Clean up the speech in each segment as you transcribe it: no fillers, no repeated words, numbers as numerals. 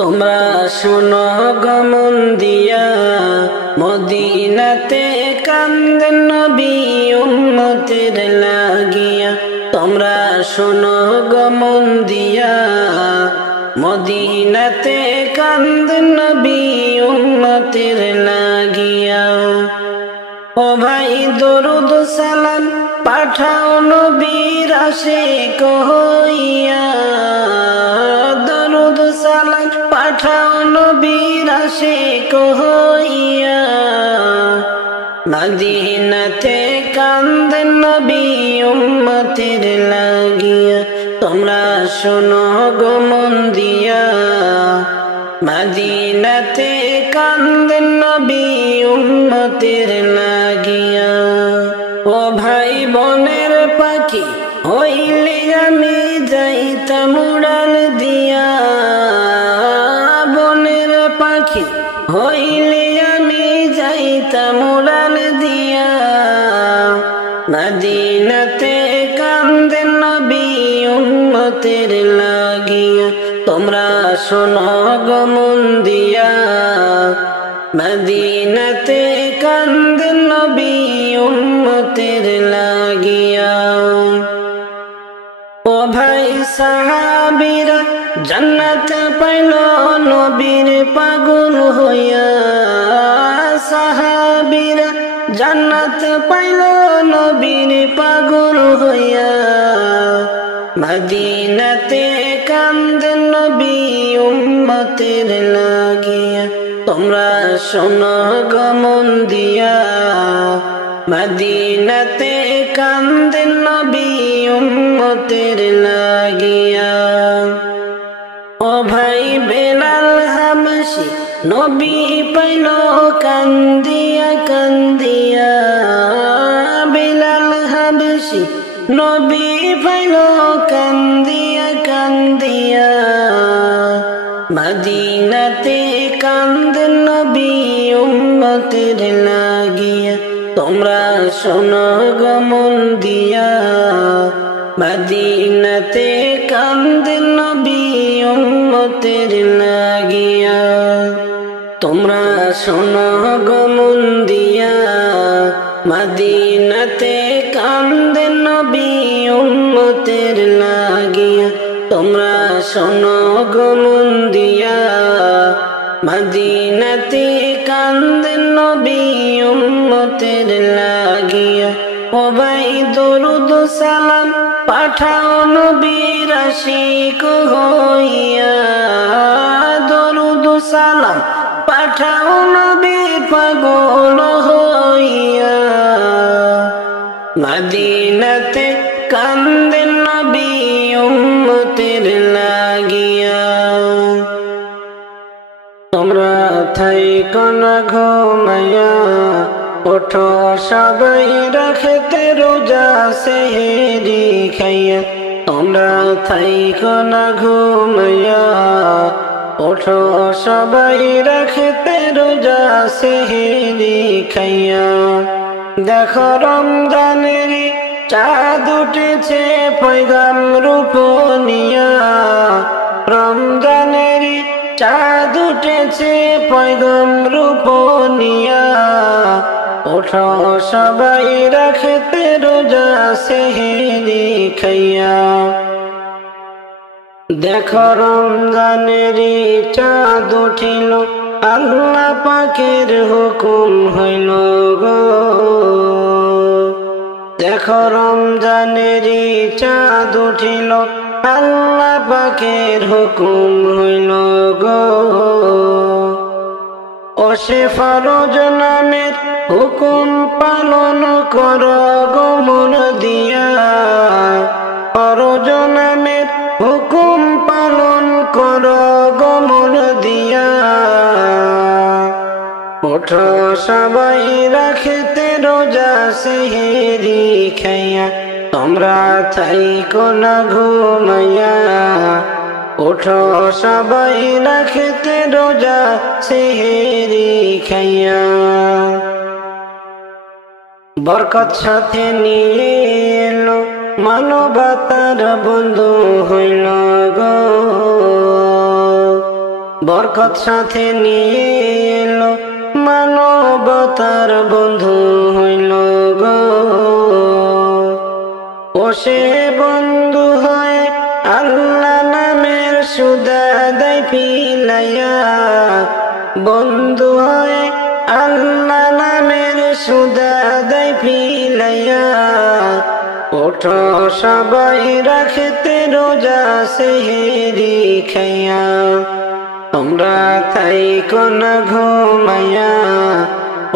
তোমরা শোনো গো মন দিয়া, মদিনাতে কান্দেন নবী উম্মতের লাগিয়া। তোমরা শোনো গো মন দিয়া, মদিনাতে কান্দেন নবী উম্মতের লাগিয়া। ও ভাই দরুদ সালাম পাঠাও নবীর আশিক হইয়া, দরুদ সালাম পাঠাও নবীর আশিক হইয়া। মদিনাতে কান্দেন নবী উম্মতের লাগিয়া। তোমরা শোনো গো মন দিয়া, মদিনাতে কান্দেন নবী উম্মতের লাগিয়া। ও ভাই বনের পাখি হইলে আমি যাইতাম উড়াল দিয়া, বনের পাখি হইলে আমি যাইতাম উড়াল দিয়া। মদিনাতে কান্দেন নবী উম্মতের লাগিয়া। তোমরা শোনো গো মন দিয়া, মদিনাতে কান্দেন নবী উম্মতের লাগিয়া। ও ভাই সাহাবীরা জান্নাত পাইল নবীর পাগল হইয়া, সাহাবীরা জান্নাত পাইল নবীর পাগল হইয়া। মদিনাতে কান্দেন নবী উম্মতের লাগিয়া। তোমরা শোনো গো মন দিয়া, মদিনাতে কান্দেন নবী উম্মতের লাগিয়া। ও ভাই বেলাল হাবশী নবী পাইল কান্দিয়া কান্দিয়া, বেলাল হাবশী নবী পাইল কান্দিয়া কান্দিয়া। মদিনাতে কান্দেন নবী উম্মতের লাগিয়া। তোমরা শোনো গো মন দিয়া, মদিনাতে কান্দেন নবী উম্মতের লাগিয়া। তোমরা শোনো গো মন দিয়া, মদিনাতে কান্দেন নবী উম্মতের লাগিয়া। তোমরা শোনো গো মন দিয়া, মদিনাতে কান্দেন নবী উম্মতের লাগিয়া। ও ভাই দরুদ সালাম পাঠাও নবীর আশিক হইয়া, দরুদ সালাম পাঠাও নবী পাগল হইয়া। মদিনাতে কান্দেন নবী উম্মতের লাগিয়া। তোমরা থাইকো না ঘুমাইয়া, ওঠো সবাই রাখতে রোজা সেহরি খাইয়া। তোমরা থাইকো না ঘুমাইয়া, ওঠো সবাই রাখতে রোজা সেহরি খাইয়া। দেখো রমজানের চাঁদ উঠেছে পয়গাম রূপ নিয়া, রমজানের চাঁদ উঠেছে পয়গাম রূপ নিয়া। ওঠো সবাই রাখতে রোজা সেহরি খাইয়া। দেখো রমজানের চাঁদ উঠিল, আল্লাহ পাকের হুকুম হইল গো। দেখো রমজানের চাঁদ উঠিল, আল্লাহ পাকের হুকুম হইল গো। ও সে ফরজ নামের হুকুম পালন কর গো মন দিয়া, ফরজ নামের হুকুম পালন কর গো মন দিয়া। ওঠো সবাই রাখতে রোজা সেহরি খাইয়া। তোমরা থাইকো না ঘুমাইয়া, ওঠো সবাই রাখতে রোজা সেহরি খাইয়া। বরকত সাথে নিয়ে এলো, মানবতার বন্ধু হইল গো। বরকত সাথে নিয়ে এলো, মানবতার বন্ধু হইল গো। ও সে বন্ধু হয় আল্লাহ নামের সুদা দেয় পিলাইয়া, বন্ধু হয় আল্লাহ নামের সুদা দেয় পিলাইয়া। ওঠো সবাই রাখতে রোজা সেহেরি খাইয়া, তোমরা থাইকো না ঘুমাইয়া।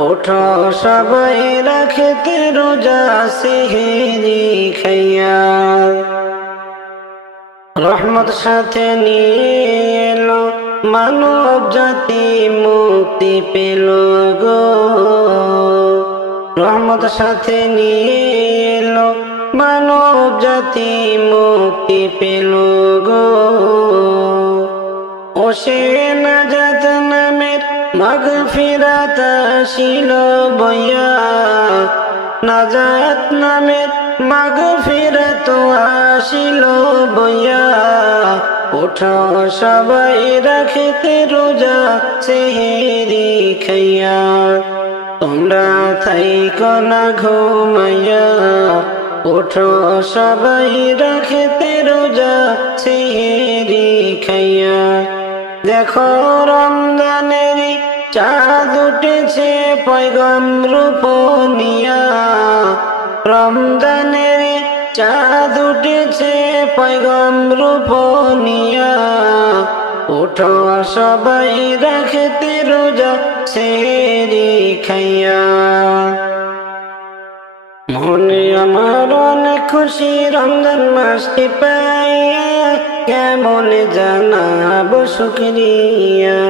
ওঠো সবাই রাখতে রোজা সেহেরি খাইয়া। রহমত সাথে নিয়ে এলো, মানব জাতি মুক্তি পেল গো। রহমত সাথে নিয়ে এলো, মানব জাতি মুক্তি পেল গো। ও সে নাজাত নামের মাগফিরাত আসিল বইয়া, নাজাত নামের মাগফিরাত আসিল বইয়া। ওঠো সবাই রাখতে রোজা সেহেরি খাইয়া, তোমরা থাইকো না ঘুমাইয়া। ওঠো সবাই রাখতে রোজা সেহেরি খাইয়া। দেখো রমজানের চাঁদ উঠেছে পয়গম রূপ নিয়া, রমজানের চাঁদ উঠেছে পয়গম রূপ নিয়া। ওঠো সবাই রাখতে রোজা সেহেরি খাইয়া। মনে আমার অনেক খুশি রমজান মাসটি পাইয়া, কেমন জানাবো শুকরিয়া।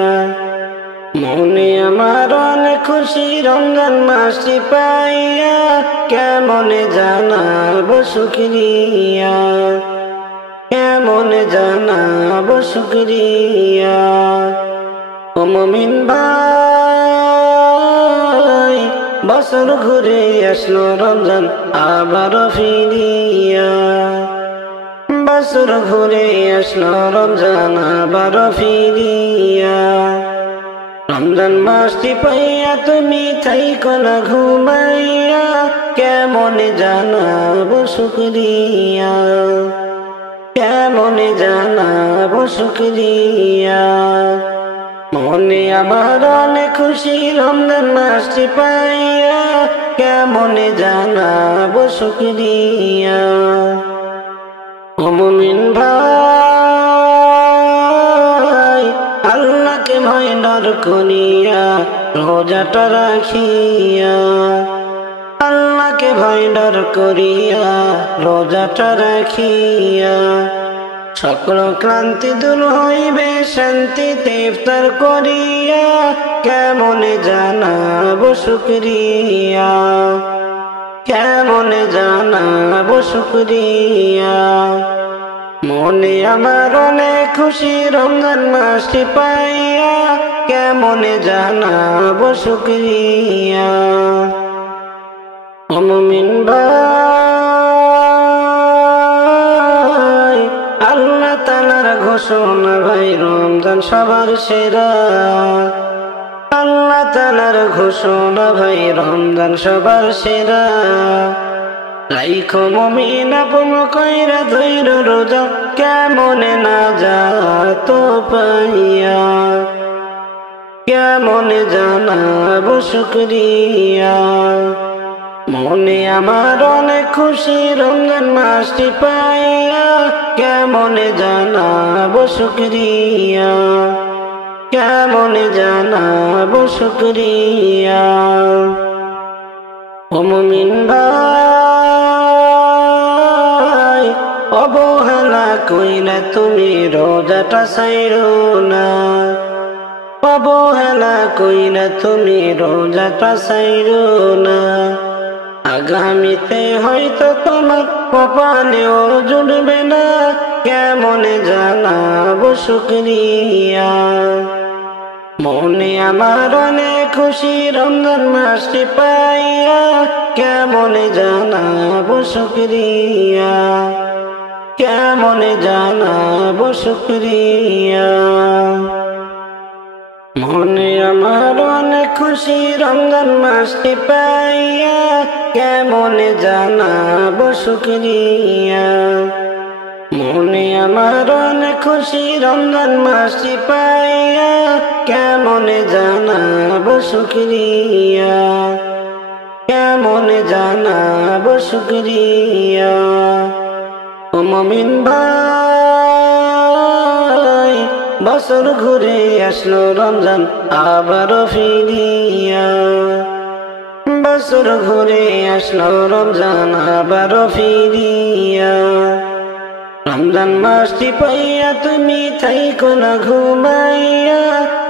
মনে আমার অনেক খুশি রমজান মাসটি পাইয়া, কেমন জানাবো শুকরিয়া, কেমন জানাবো শুকরিয়া। ও মুমিন ভাই, বছর ঘুরে আসলো রমজান আবার ফিরিয়া, বছর ঘুরে আসলো রমজান আবার ফিরিয়া। রমজান মাসটি পাইয়া তুমি থাইকো না ঘুমাইয়া, কেমন জানাবো শুকরিয়া, কেমন জানাবো শুকরিয়া। মনে আমার অনেক খুশি রমজান মাসটি পাইয়া, কেমন জানাবো শুকরিয়া। ও মুমিন ভাই, আল্লাহকে ভয় ডর করিয়া রোজাটা রাখিয়া, আল্লাহকে ভয় ডর করিয়া রোজাটা রাখিয়া। সকল ক্লান্তি দূর হইবে শান্তিতে ইফতার করিয়া, কেমন জানাবো শুকরিয়া, কেমন জানাবো শুকরিয়া। মনে আমার অনেক খুশি রমজান মাসটি পাইয়া, কেমন জানাবো শুকরিয়া। ও মুমিন ভাই, আল্লাহ তাআলার ঘোষণা ভাই রমজান সবার সেরা, আল্লাহ তাআলার ঘোষণা ভাই রমজান সবার সেরা। রাইখো মুমিন আপন কইরা ধৈর্য রোজা, কেমন না যাত পাইয়া, কেমন জানাবো শুকরিয়া। মনে আমার অনেক খুশি রমজান মাসটি পাইয়া, কেমন জানাবো শুকরিয়া, কেমন জানাবো শুকরিয়া। ও মুমিন ভাই, অবহেলা কইরা তুমি রোজাটা ছাইরো না, অবহেলা কইরা তুমি রোজাটা ছাইরো না। আগামীতে হয়তো তোমার কপালেও জুড়বে না, কেমন জানাবো শুকরিয়া। মনে আমার অনেক খুশি রমজান মাসটি পাইয়া, কেমন জানাবো শুকরিয়া, কেমন জানাবো শুকরিয়া। মনে আমার অনেক খুশি রমজান মাসটি পাইয়া, কেমন জানাবো শুকরিয়া। মনে আমার অনেক খুশি রমজান মাসটি পাইয়া, কেমন জানাবো শুকরিয়া, কেমন জানাবো শুকরিয়া। ও মুমিন ভাই, বছর ঘুরে আসলো রমজান আবারও ফিরিয়া, বছর ঘুরে আসলো রমজান আবারও ফিরিয়া। রমজান মাসটি পাইয়া তুমি থাইকো না ঘুমাইয়া,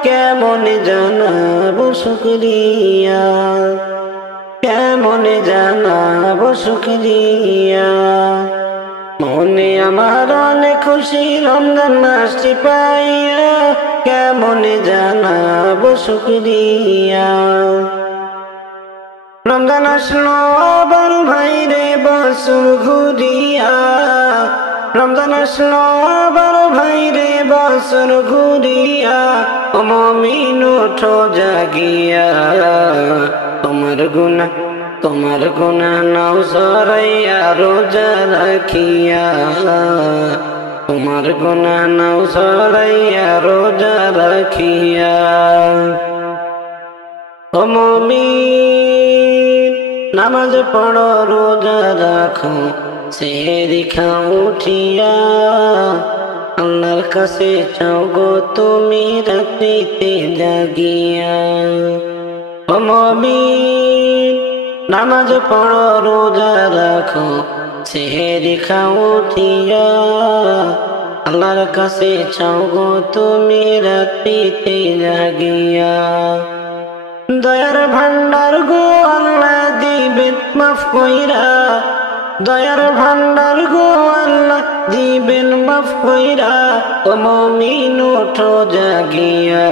কেমন জানাবো শুকরিয়া, কেমন জানাবো শুকরিয়া। মনে আমার অনেক খুশি রমজান মাসটি পাইয়া, কেমন জানাবো শুকরিয়া। রমজান আসলো আবার ভাইরে বছর ঘুরিয়া, রমজান আসলো আবার ভাইরে বছর ঘুরিয়া। ও মুমিন ওঠো জাগিয়া, তোমার গুনাহ নাও সরাইয়া রোজা রাখিয়া, তোমার গুনাহ নাও সরাইয়া রোজা রাখিয়া। ও মুমিন নামাজ পড়ো রোজা রাখো, সেহরি খাও উঠিয়া, আল্লাহর কাছে চাও গো তুমি রাত্রিতে জাগিয়া। ও মুমিন নামাজ পড়ো রোজা রাখো, সেহরি খাও উঠিয়া, আল্লাহর কাছে চাও গো তুমি রাত্রিতে জাগিয়া। দয়ার ভান্ডার গো আল্লাহ দিবেন মাফ কইরা, দয়ার ভান্ডার গো আল্লাহ দিবেন মাফ কইরা। ও মুমিন ওঠো জাগিয়া,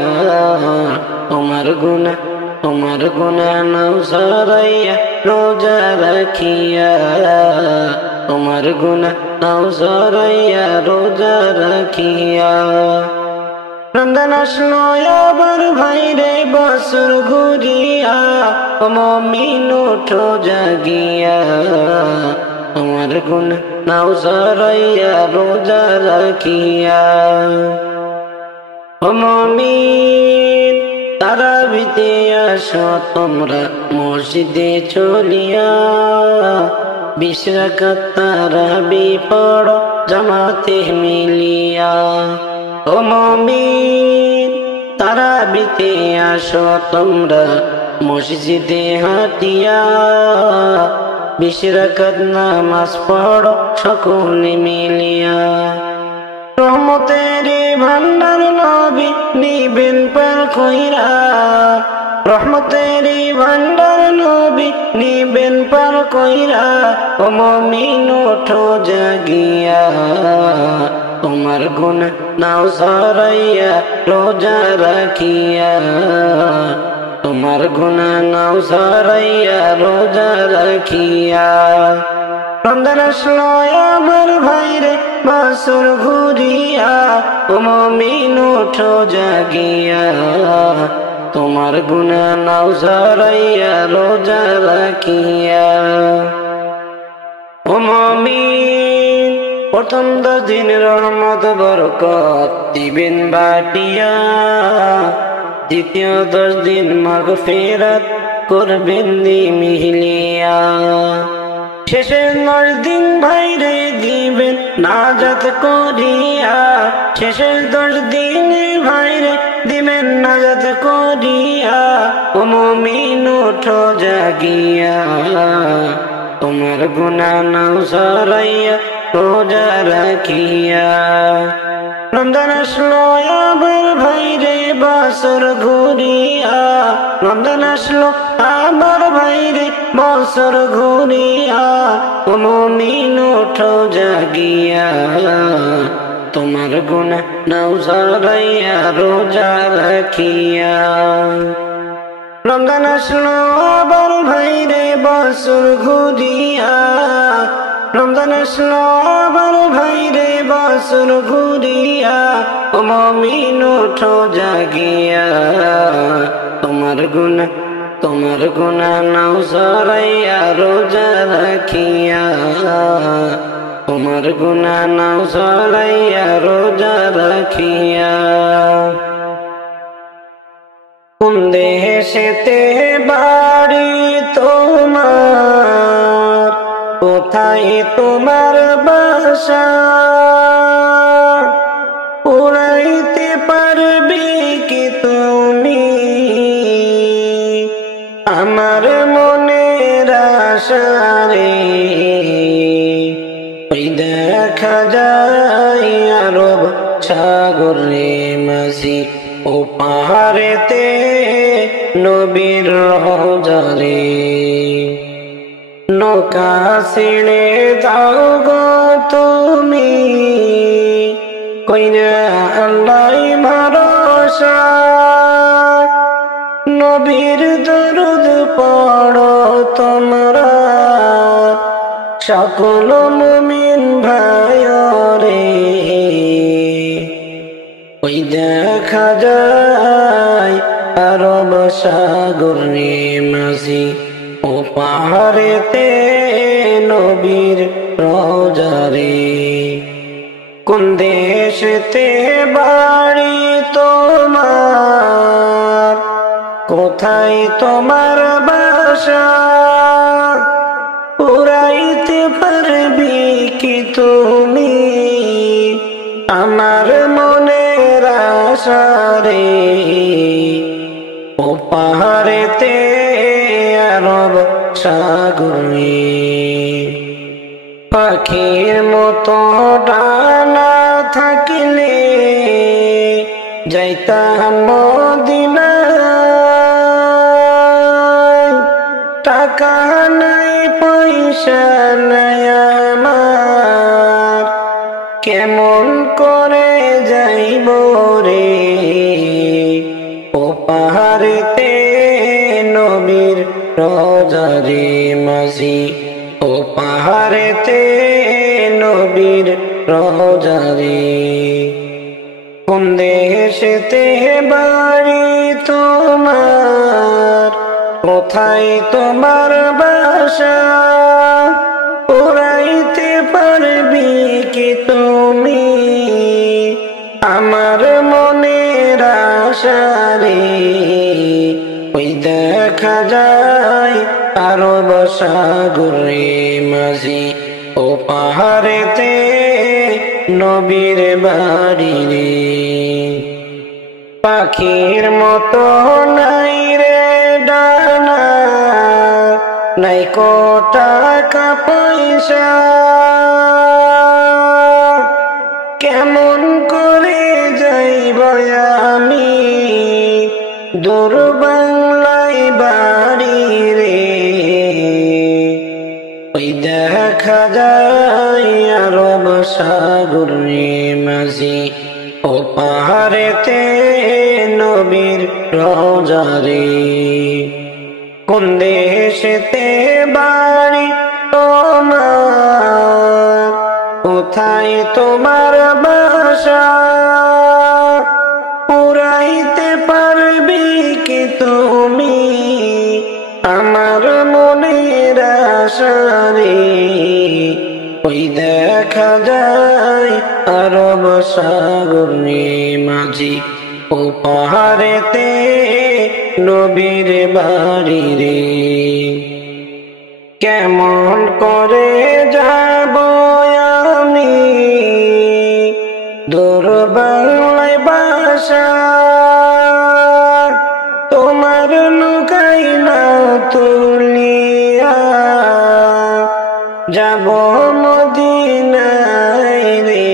তোমার গুনাহ নাও সরাইয়া রোজা রাখিয়া, তোমার গুনাহ নাও সরাইয়া রোজা রাখিয়া। রমজান আসলো আবার ভাইরে বছর ঘুরিয়া, ও মুমিন ওঠো জাগিয়া, তোমার গুনাহ নাও সরাইয়া রোজা রাখিয়া। ও মুমিন তারাবিতে আসো তোমরা মসজিদে চলিয়া, 20 রাকাত তারাবি পড়ো জামাতে মিলিয়া। ও মুমিন তারাবিতে আসো তোমরা মসজিদে হাঁটিয়া, 20 রাকাত নামাজ পড়ো সকলে মিলিয়া। রহমতের ভান্ডার নবী নিবেন পার কইরা, রহমতের ভান্ডার নবী নিবেন পার কইরা। ও মুমিন ওঠো জাগিয়া, তোমার গুনাহ নাও সরাইয়া রোজা রাখিয়া, তোমার গুনাহ নাও সরাইয়া রোজা রাখিয়া। রমজান আসলো আমার ভাইরে বছর ঘুরিয়া, ও মুমিন ওঠো জাগিয়া, তোমার গুনাহ নাও সরাইয়া রোজা রাখিয়া। ও মুমিন প্রথম 10 দিন রহমত বরকত দিবেন বাটিয়া, দ্বিতীয় 10 দিন মাগফিরাত করবেন মিহিলিয়া, শেষের 9 দিন ভাইরে দিবেন নাজাত করিয়া, শেষের 10 দিন ভাইরে দিবেন নাজাত করিয়া। ও মুমিন ওঠো জাগিয়া, তোমার গুনাহ নাও সরাইয়া রোজা রাখিয়া। রমজান আসলো আবার ভাইরে বছর ঘুরিয়া, রমজান আসলো আবার ভাইরে বছর ঘুরিয়া। ও মুমিন ওঠো জাগিয়া, তোমার গুনাহ নাও সরাইয়া রোজা রাখিয়া। রমজান আসলো আবার ভাইরে বছর ঘুরিয়া, রমজান আসলো আবার ভাইরে বছর ঘুরিয়া, ও মুমিন ওঠো জাগিয়া, তোমার গুনাহ নাও সরাইয়া রোজা রাখিয়া, তোমার গুনাহ নাও সরাইয়া রোজা রাখিয়া। কোন দেশেতে বাড়ি তোমার, কোথায় তোমার বাসা, উড়াইতে পারবে কি তুমি আমার মনের আশা রে? ওই দেখা যায় আরব সাগর রে মাঝি, ও পাহাড়েতে নবীর রওজা রে। নৌকা ছেড়ে দাও গো তুমি, কইরা আল্লাহ ভরসা, নবীর দরুদ পড়ো তোমরা সকল মুমিন ভাই রে। ওই দেখা যায় আরব সাগর রে মাঝি, ও পাহাড়েতে নবীর রওজা রে। কোন দেশেতে বাড়ি তোমার, কোথায় তোমার বাসা, উড়াইতে পারবি কি তুমি আমার মনের আশা রে? ও পাহাড়েতে আরব সাগর রে। পাখির মতো ডানা থাকলে যাইতাম মদিনায়, টাকা নাই পয়সা নাই আমার, কেমন করে যাইব রে? ও পাহাড়েতে নবীর রওজা রে মাঝি, ও পাহাড়েতে নবীর রওজা রে। কোন দেশেতে বাড়ি তোমার, কোথায় তোমার বাসা, উড়াইতে পারবি কি তুমি আমার মনের আশা রে? ওই দেখা যায় আরব সাগর রে মাঝি, ও পাহাড়েতে নবীর বাড়ি রে। পাখির মতো নাই রে ডানা, নাই কো টাকা পয়সা, কেমন করে যাইব আমি দূর বাংলায় বাড়ি রে? ওই দেখা যায় আরব সাগর রে মাঝি, ও পাহাড়েতে নবীর রওজা রে। কোন দেশেতে বাড়ি তোমার, কোথায় তোমার বাসা, উড়াইতে পারবি কি তুমি আমার মনের আশা রে? ওই দেখা যায় আরব সাগর রে মাঝি, ও পাহাড়েতে নবীর বাড়ি রে। কেমন করে যাব আমি দূর বাংলায় বাসা, তোমার নৌকায় নাও তুলিয়া যাব মদিনায় রে।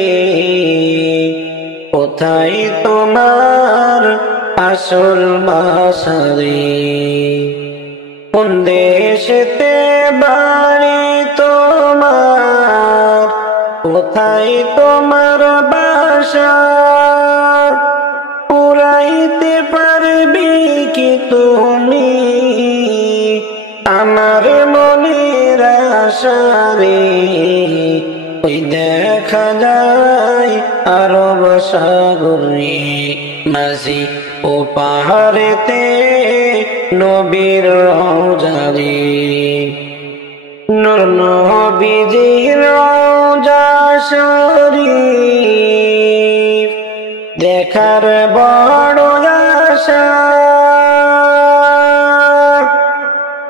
কোথায় তোমার আসল বাসা রে? কোন দেশেতে বাড়ি তোমার, কোথায় তোমার বাসা, উড়াইতে পারবি কি তুমি আমার মনের আশারে ওই দেখা যায় আরব সাগরে মাঝি ও পাহাড়েতে নবীর রওজারে নূর নবীজির রওজা শরীফ দেখার বড় আশা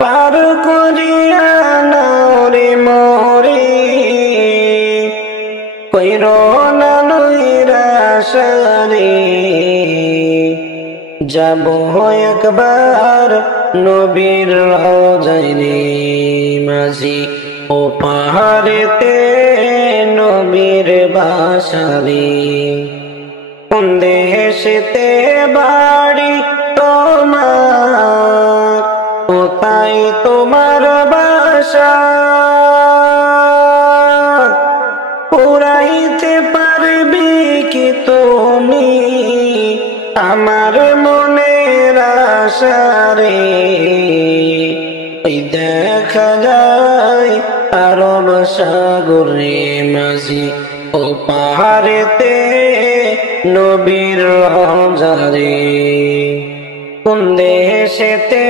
পার করিয়া নাও রে মোরে কইরো না নৈরাশা রে যাব একবার নবীর রওজায় রে মাঝি ও পাহাড়েতে নবীর বাসা রে কোন দেশেতে বাড়ি তোমার কোথায় তোমার বাসা পুরাইতে পারবে কি তুমি আমার মনের আশা রে ওই দেখা যায় আরব সাগরে মাঝি ও পাহাড়েতে নবীর রওজা রে কোন দেশেতে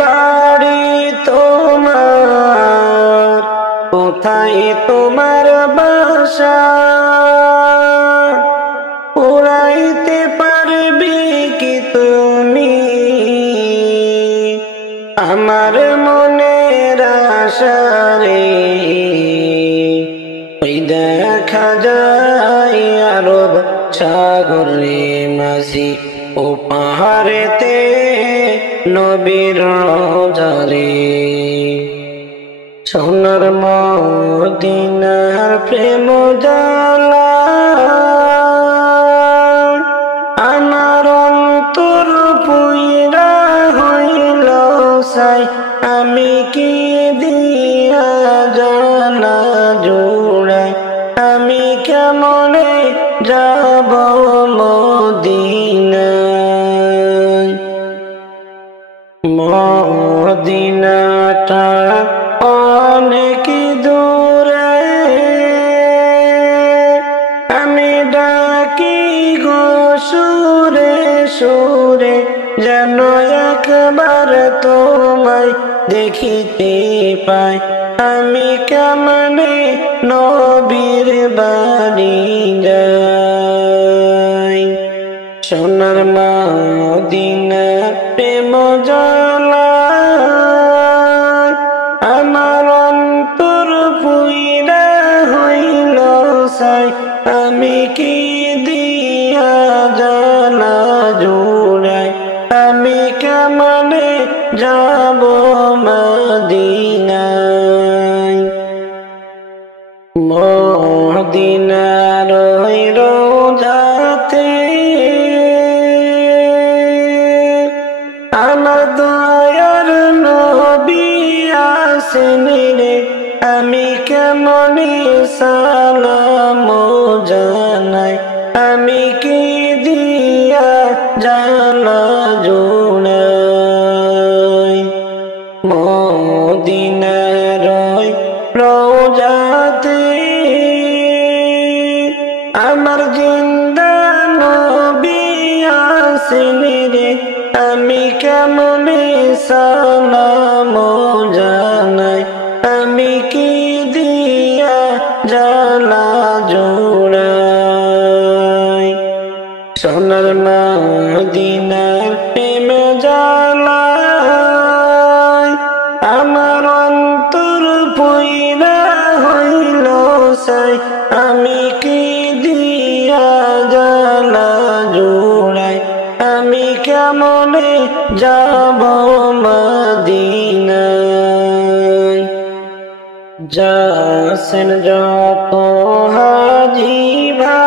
বাড়ি তোমার কোথায় তোমার বাসা পুরাইতে পারবে কি তুমি আমার মনের আশা রে ওই দেখা যায় আরব সাগরে মাঝি ও পাহাড়েতে নবীর রওজা রে সোনার মদিনার প্রেম জ্বালা আমার অন্তর পুইরা হইল সাই আমি কি দিয়া জানা জোড়াই আমি কেমনে যাব মদিনায় মদিনাটা অনেক দূরে আমি ডাকি গো সুরে সুরে যেন একবার তোমায় দেখিতে পাই আমি কেমনে নবীর বাড়ি যাই সোনার মদিনা প্রেম জ্বালা আমার অন্তর পুইরা হইল সাই আমি কি দিয়া জানা জোড়াই আমি কেমনে যাব মদিনায় মদিনার রওজাতে আমার দয়ার নবী আছেন রে আমি কেমনে সালাম জানাই আমি কি দিয়া জানা জোড়াই মদিনার রওজাতে আমার জিন্দা নবী আছেন রে আমি কেমনে সালাম জানাই আমি কি দিয়া জানা জোড়াই সোনার মদিনার প্রেম জ্বালায় আমার অন্তর পুইরা হইল সাই আমি কি দিয়া জানা জোড়াই আমি কেমনে যাব মদিনায় যাচ্ছেন যত হাজি ভাই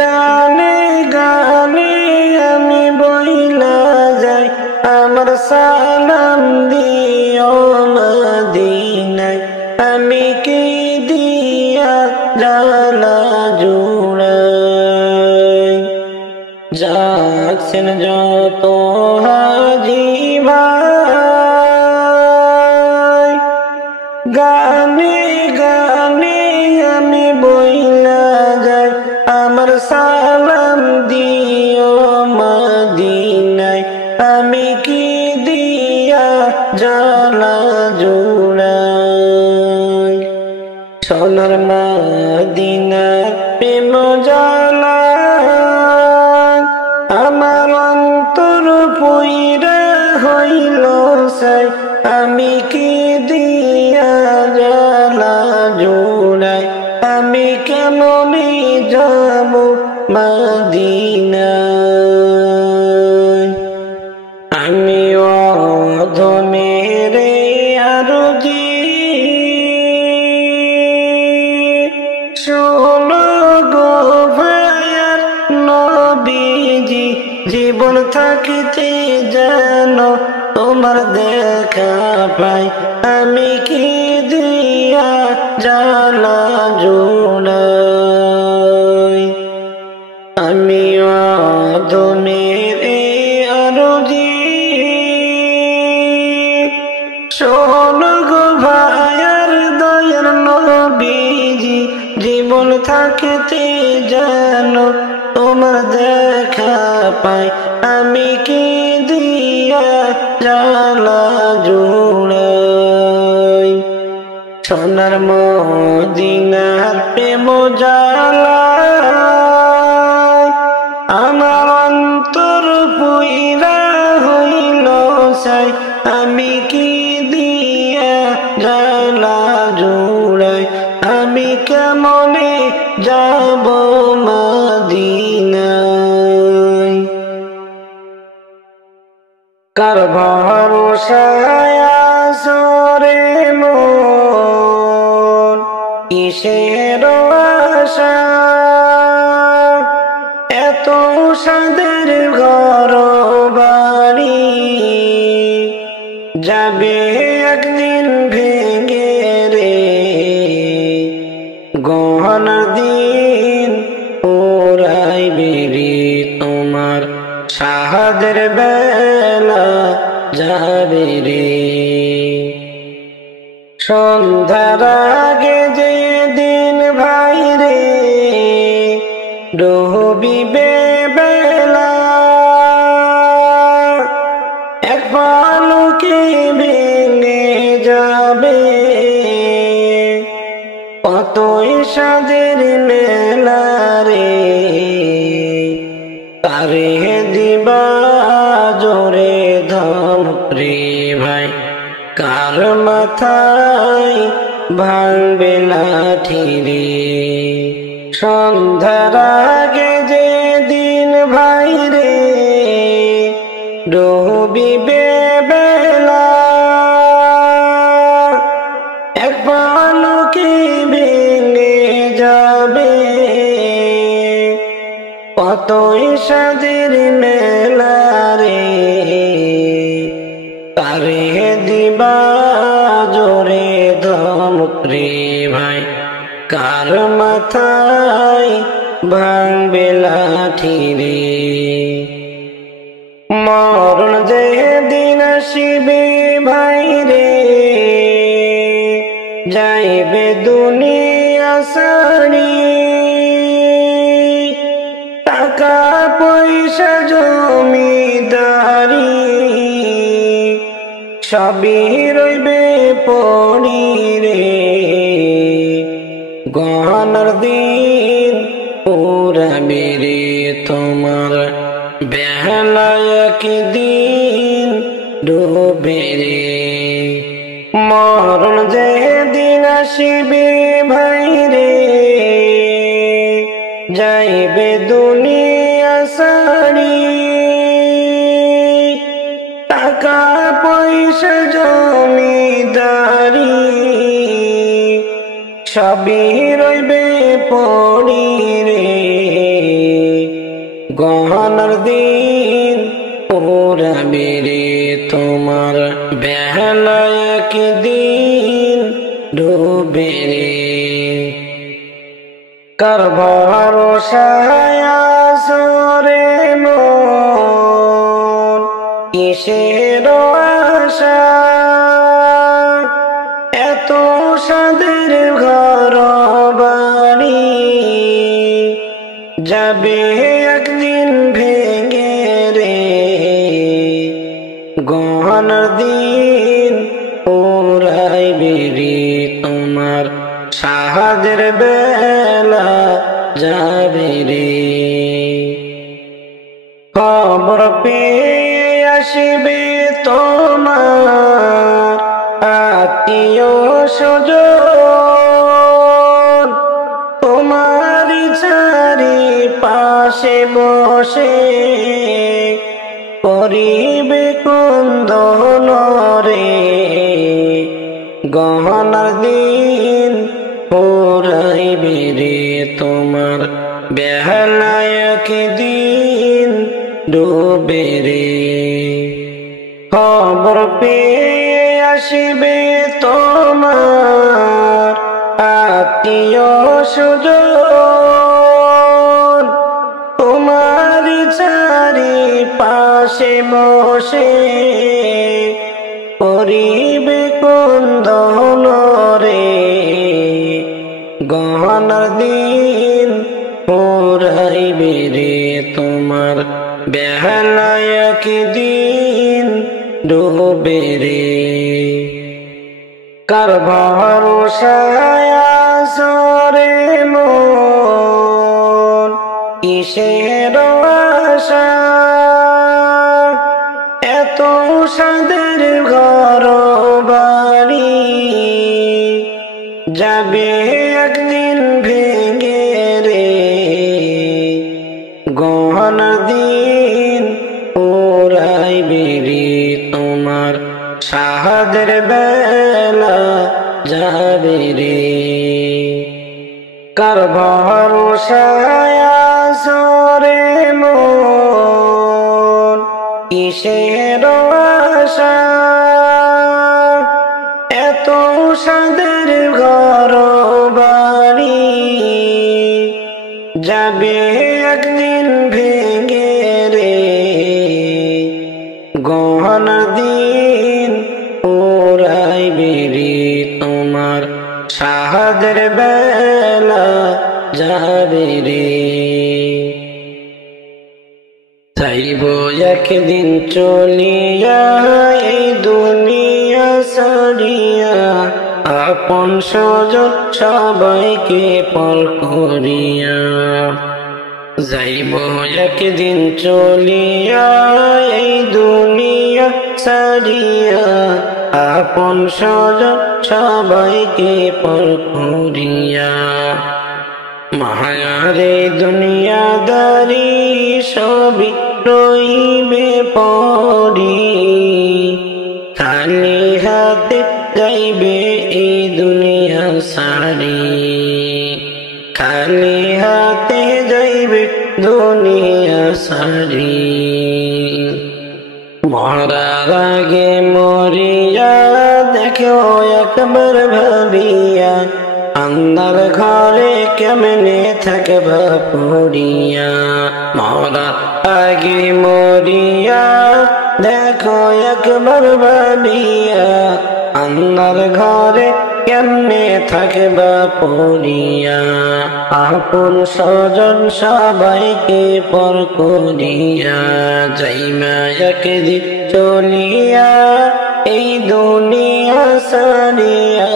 গানে গানে আমি বইলা যাই আমার সালাম দিও মদিনায় আমি কি দিয়া জানা জোড়াই যাচ্ছেন যত হাজি ভাই সালাম দিও মদিনায়, আমি কি দিয়া জ্বালা জুড়াই। সোনার মদিনার প্রেম জ্বালা আমার অন্তর পুইরা হইল সাই, আমি কি দিয়া জ্বালা জুড়াই। আমি কেমনে যাব মদিনায়, আমি অধমের আরজি শোনো গো ভাইয়ার নবীজি, জীবন থাকিতে যেন তোমার দেখা পাই, আমি কি দিয়া জ্বালা জুড়াই। আমি অধমের আরজি শোনো গো ভাইয়ার দয়ার নবীজি, জীবন থাকিতে যেন তোমার দেখা পাই, আমি কি দিয়া জ্বালা জুড়াই। সোনার মদিনার প্রেম জ্বালা আমার অন্তর পুইরা হইল সাই, আমি কি দিয়া জ্বালা জুড়াই। আমি কেমনে যাব মদিনায়, কার ভরসায় আসরে মন, কিসের আশা এত সাদের ঘর বাড়ি, যাবে একদিন ভেঙে রে গহনার দিন ওরাইবে রে তোমার শাহাদের বেলা যাবে রে। সন্ধ্যার আগে যে দিন ভাই রে ডুবিবে বেলা, এক পালকে ভেঙে যাবে কতই সাদের মেলা রে, তারে দিবা জোরে ধমক রে ভাই, কার মাথায় ভাঙবে লাঠি রে। সন্ধ্যার আগে যে দিন ভাই রে ডুবিবে বেলা, এক পালকে ভেঙে যাবে কতই সাদের মেলা রে, তারে দিবা জোরে ধমক রে ভাই, কার মাথায় ভাঙবে লাঠি রে। মরণ যে দিন আসিবে ভাই রে যাইবে দুনিয়া সারি, টাকা পয়সা জমিদারি সবই রইবে পড়ি রে, গহনার দিন পুরাবে রে তোমার বেলায় একদিন ডুবে রে। মরণ যে দিন আসিবে ভাই রে যাইবে দুনিয়া সারি, টাকা পয়সা জমিদারি সবই রইবে পড়ি রে, গহনার দিন পুরাবে রে তোমার বেলায় একদিন ডুবে রে। কার ভরসায় আসরে মন, কিসের আশা এত সাদের ঘর বাড়ি, যাবে একদিন ভেঙে রে গহনার দিন উড়াইবে রে তোমার শাহাদের বেলা যাবে রে খবর পেয়ে আসবে তোমার আত্মীয় স্বজন তোমার চারিপাশে বসে করিবে ক্রন্দন রে গহনার দিন পুরাইবে রে তোমার বেহালায় দিন ডুবে রে খবর পেয়ে আসবে তোমার আত্মীয় স্বজন তোমার চারিপাশে বসে করিবে ক্রন্দন রে গহনার দিন পুরাইবে রে তোমার বেহালায় দিন ডুবে রে কার ভরসায় আসরে মন কিসের আশা এত সাদের ঘর বাড়ি যাবে একদিন ভেঙে রে গহনার দিন উড়াইবে রে তোমার শাহাদের বেলা যাবে রে কার ভরসায় আসরে মন কিসের আশা এত সাদের ঘর বাড়ি যাবে একদিন ভেঙে রে গহনার দিন উড়াইবে রে তোমার শাহাদের বেলা যাবে রে চাইব একদিন চলিয়া এই দুনিয়া ছাড়িয়া আপন স্বজন সবাইকে পর করিয়া যাইব একদিন চলিয়া এই দুনিয়া ছাড়িয়া আপন স্বজন সবাইকে পর করিয়া মায়ারে দুনিয়াদারি সবই রইবে পরি খালি হাতে যাইবে এই দুনিয়া সারি খালি হাতে যাইবে দুনিয়া সারি মরার আগে মরিয়া দেখো একবার ভাবিয়া আন্দার ঘরে কেমনে থাকবা পড়িয়া মরার আগে মরিয়া দেখো একবার ভাবিয়া আন্দার ঘরে কেমনে থাকবা পড়িয়া আপন স্বজন সবাইকে পর করিয়া যাইমা একদিন চলিয়া এই দুনিয়া সারিয়া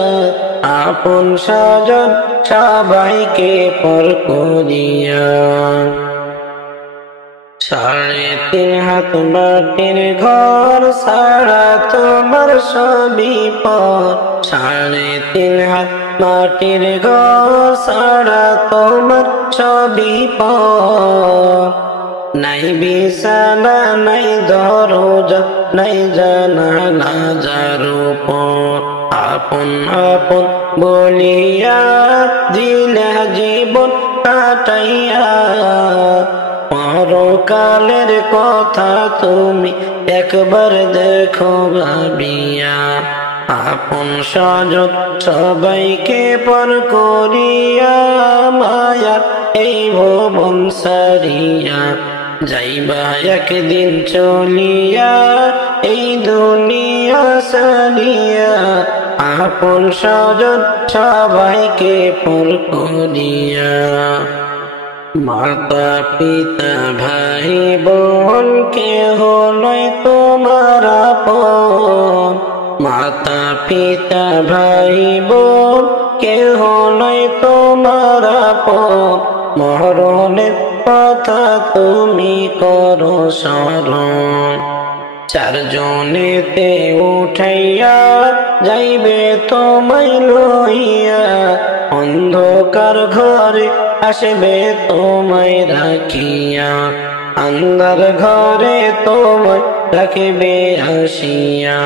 আপন স্বজন সবাইকে পর করিয়া 3.5 হাত মাটির ঘর সারা তোমার সবই পর 3.5 হাত মাটির ঘর সারা তোমার সবই পর নাই বিছানা নাই দরজা নাই জানালা যার উপর আপন আপন বলিয়া দিলা জীবন কাটাইয়া পরকালের কথা তুমি একবার দেখো ভাবিয়া আপন স্বজন সবাইকে পর করিয়া মায়ার এই ভুবন সারিয়া যাইবা একদিন চলিয়া এই দুনিয়া সারিয়া আপন স্বজন সবাইকে পর করিয়া মাতা পিতা ভাই বোন কেহ নয় তোমার আপন। মাতা পিতা ভাই বোন কেহ নয় তোমার আপন। মরণের কথা তুমি করো স্মরণ। চারজনেতে উঠাইয়া যাইবে তোমায় লইয়া, অন্ধকার ঘরে আসবে তোমায় রাখিয়া। আন্ধার ঘরে তোমায় রাখিবে আসিয়া,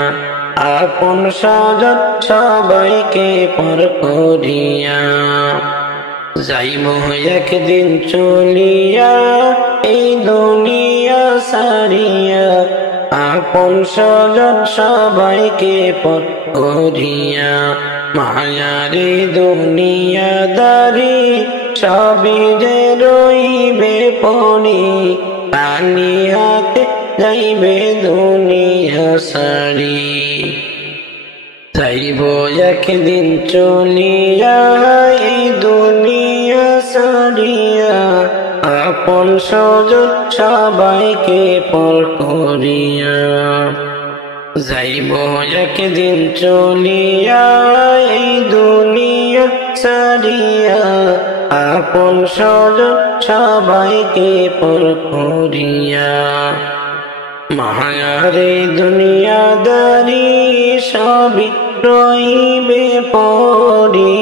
আপন স্বজন সবাইকে পর করিয়া। যাইব একদিন চলিয়া এই দুনিয়া সারিয়া, আপন স্বজন সবাইকে পর করিয়া। মায়ারি দুনিয়াদারি সবই যে রইবে পড়ি, পানি হাতে যাইবে দুনিয়া সারি। যাইব একদিন চলিয়া এই দুনিয়া সারিয়া, আপন স্বজন সবাইকে পর করিয়া। যাইব একদিন চলিয়া এই দুনিয়া সারিয়া, আপন স্বজন সবাইকে পর করিয়া। মায়ারে দুনিয়াদারি সবই রইবে পড়ি,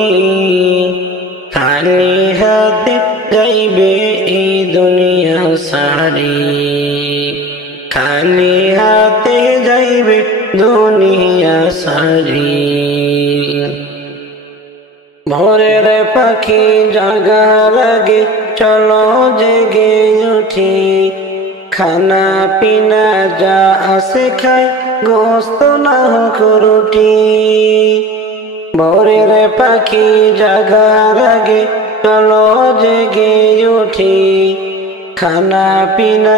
খালি হাতে যাইবে এই দুনিয়া সারি। খালি হাতে যাইবে দুনিয়া সারি। ভোরের পাখি জাগার আগে চলো জেগে উঠি, খানা পিনা যা আছে খাই গোস্ত না হোক রুটি। ভোরের পাখি জাগার আগে চলো জেগে উঠি, খানা পিনা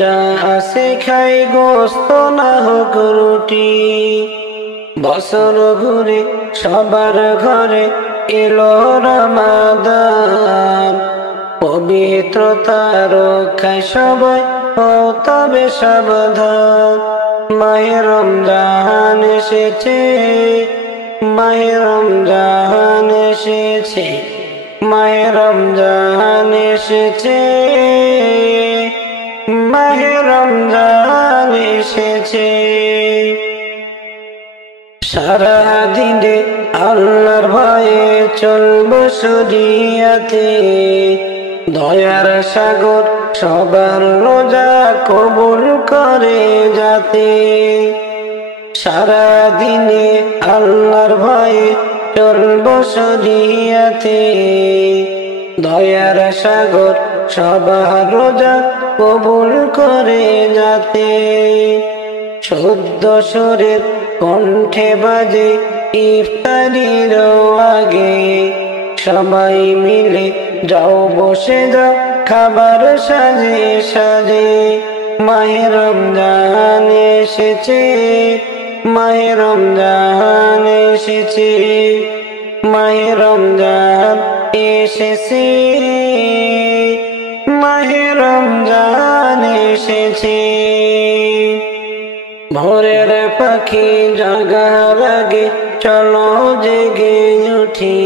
যা আছে খাই গোস্ত না হোক রুটি। বছর ঘুরে সবার ঘরে এলো রমাদান, পবিত্রতা রক্ষায় সবাই ও তবে সাবধান। মাহে রমজান এসেছে, মাহে রমজান এসেছে, মাহে রমজান এসেছে, মাহে রমজান এসেছে। সারা দিনে আল্লাহর ভয়ে চলবো শরিয়াতে, দয়ার সাগর সবার রোজা কবুল করে যাতে। সারা দিনে আল্লাহর ভয়ে চলবো শরিয়াতে, দয়ার সাগর সবার রোজা কবুল করে যাতে। শুদ্ধ সুরের কণ্ঠে বাজে ইফতারির আগে, সবাই মিলে যাও বসে যাও খাবার সাজে সাজে। মাহে রমজান এসেছে, মাহে রমজান এসেছে, মাহে রমজান এসেছে, মাহে রমজান এসেছে। ভোরের পাখি জাগার আগে চলো জেগে উঠি,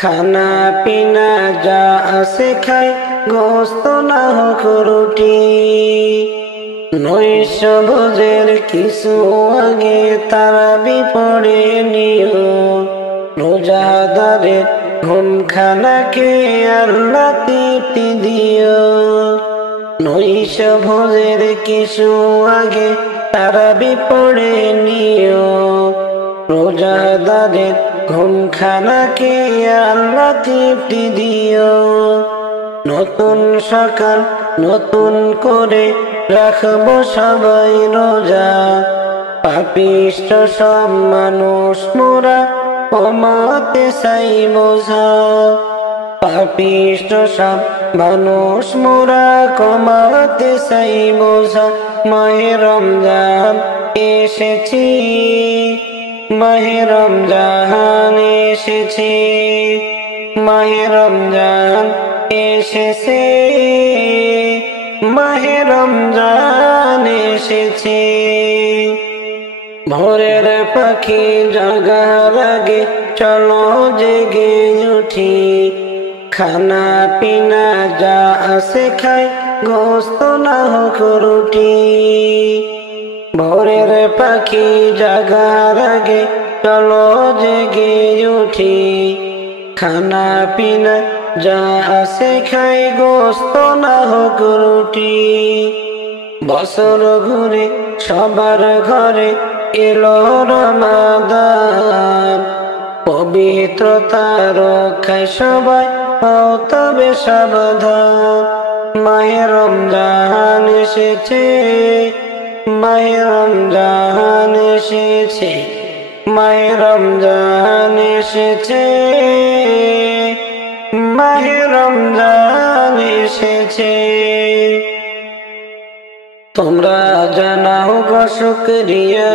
খানা পিনা যা আছে খাই গোস্ত না হোক রুটি। নৈশ ভোজের কিছু আগে তারাবি পড়ে নিও, রোজাদারের ঘুম খানাকে আল্লাহ তৃপ্তি দিও। নৈশ ভোজের কিছু আগে তারাবি পড়ে নিও, রোজাদারের ঘুম খানাকে আল্লাহ তৃপ্তি দিও। নতুন সকাল নতুন করে রাখবো সবাই রোজা, পাপিষ্ঠ সব মানুষ মোরা কমাতে চাই বোঝা। পাপিষ্ঠ সব মানুষ মোরা কমাতে চাই বোঝা। মাহে রমজান এসেছি, মাহে রমজান এসেছি, মাহে রমজান এসেছে, মাহে রমজান এসেছে। ভোরের পাখি জাগার আগে চলো জেগে উঠি, খানা পিনা যা আছে খাই, গোস্ত না হোক রুটি। ভোরের পাখি জাগার আগে চলো জেগে উঠি, খানা পিনা যা আছে খাই, গোস্ত না হোক রুটি। বছর ঘুরে সবার ঘরে এলো রমাদান, পবিত্রতা রক্ষায় সবাই হও তবে সাবধান। মাহে রমজান এসেছে, মাহে রমজান এসেছে, মাহে রমজান এসেছে, মাহে রমজান এসেছে। তোমরা জানাও গো শুকরিয়া,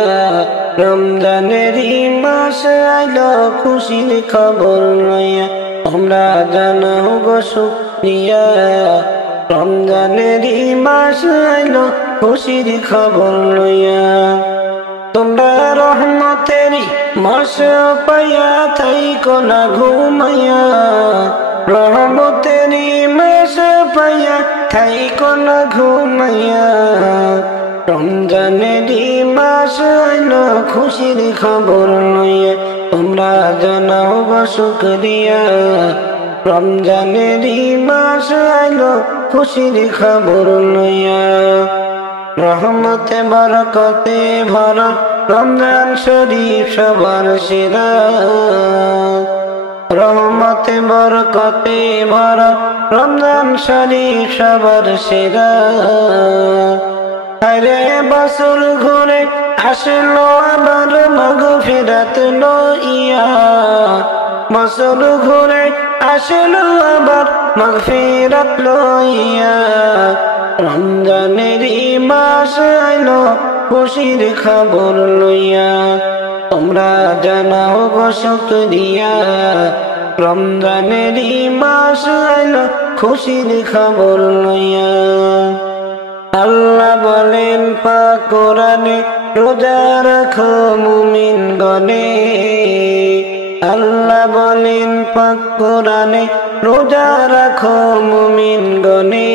রমজানেরই মাস আইলো খুশির খবর লইয়া। তোমরা জানাও গো শুকরিয়া, রমজানেরই মাস আইলো খুশির খবর লইয়া। তোমরা রহমতেরই মাস পাইয়া থাইকো না ঘুমাইয়া, রহমতেরই মাস পাইয়া থাইকো না ঘুমাইয়া। রমজানেরই মাস আইলো খুশির খবর লইয়া। তোমরা জানাও গো শুকরিয়া, রমজানেরই মাস আইলো খুশির খবর লইয়া। রহমতে বরকতে ভরা রমজান শরীফ সবার সেরা, রহমতে বরকতে ভরা রমজান শরীফ সবার সেরা। আরে বছর ঘুরে আসলো আবার মাগফিরাত লইয়া, বছর ঘুরে আসলো আবার মাগফিরাত লইয়া। রমজানেরই মাস আইলো খুশির খবর লইয়া। তোমরা জানাও গো শুকরিয়া, রমজানেরই মাস আইলো খুশির খবর লইয়া। আল্লাহ বলেন পাক কোরআনে, রোজা রাখো মুমিন গণে। আল্লাহ বলেন পাক কোরআনে, রোজা রাখো মুমিন গণে।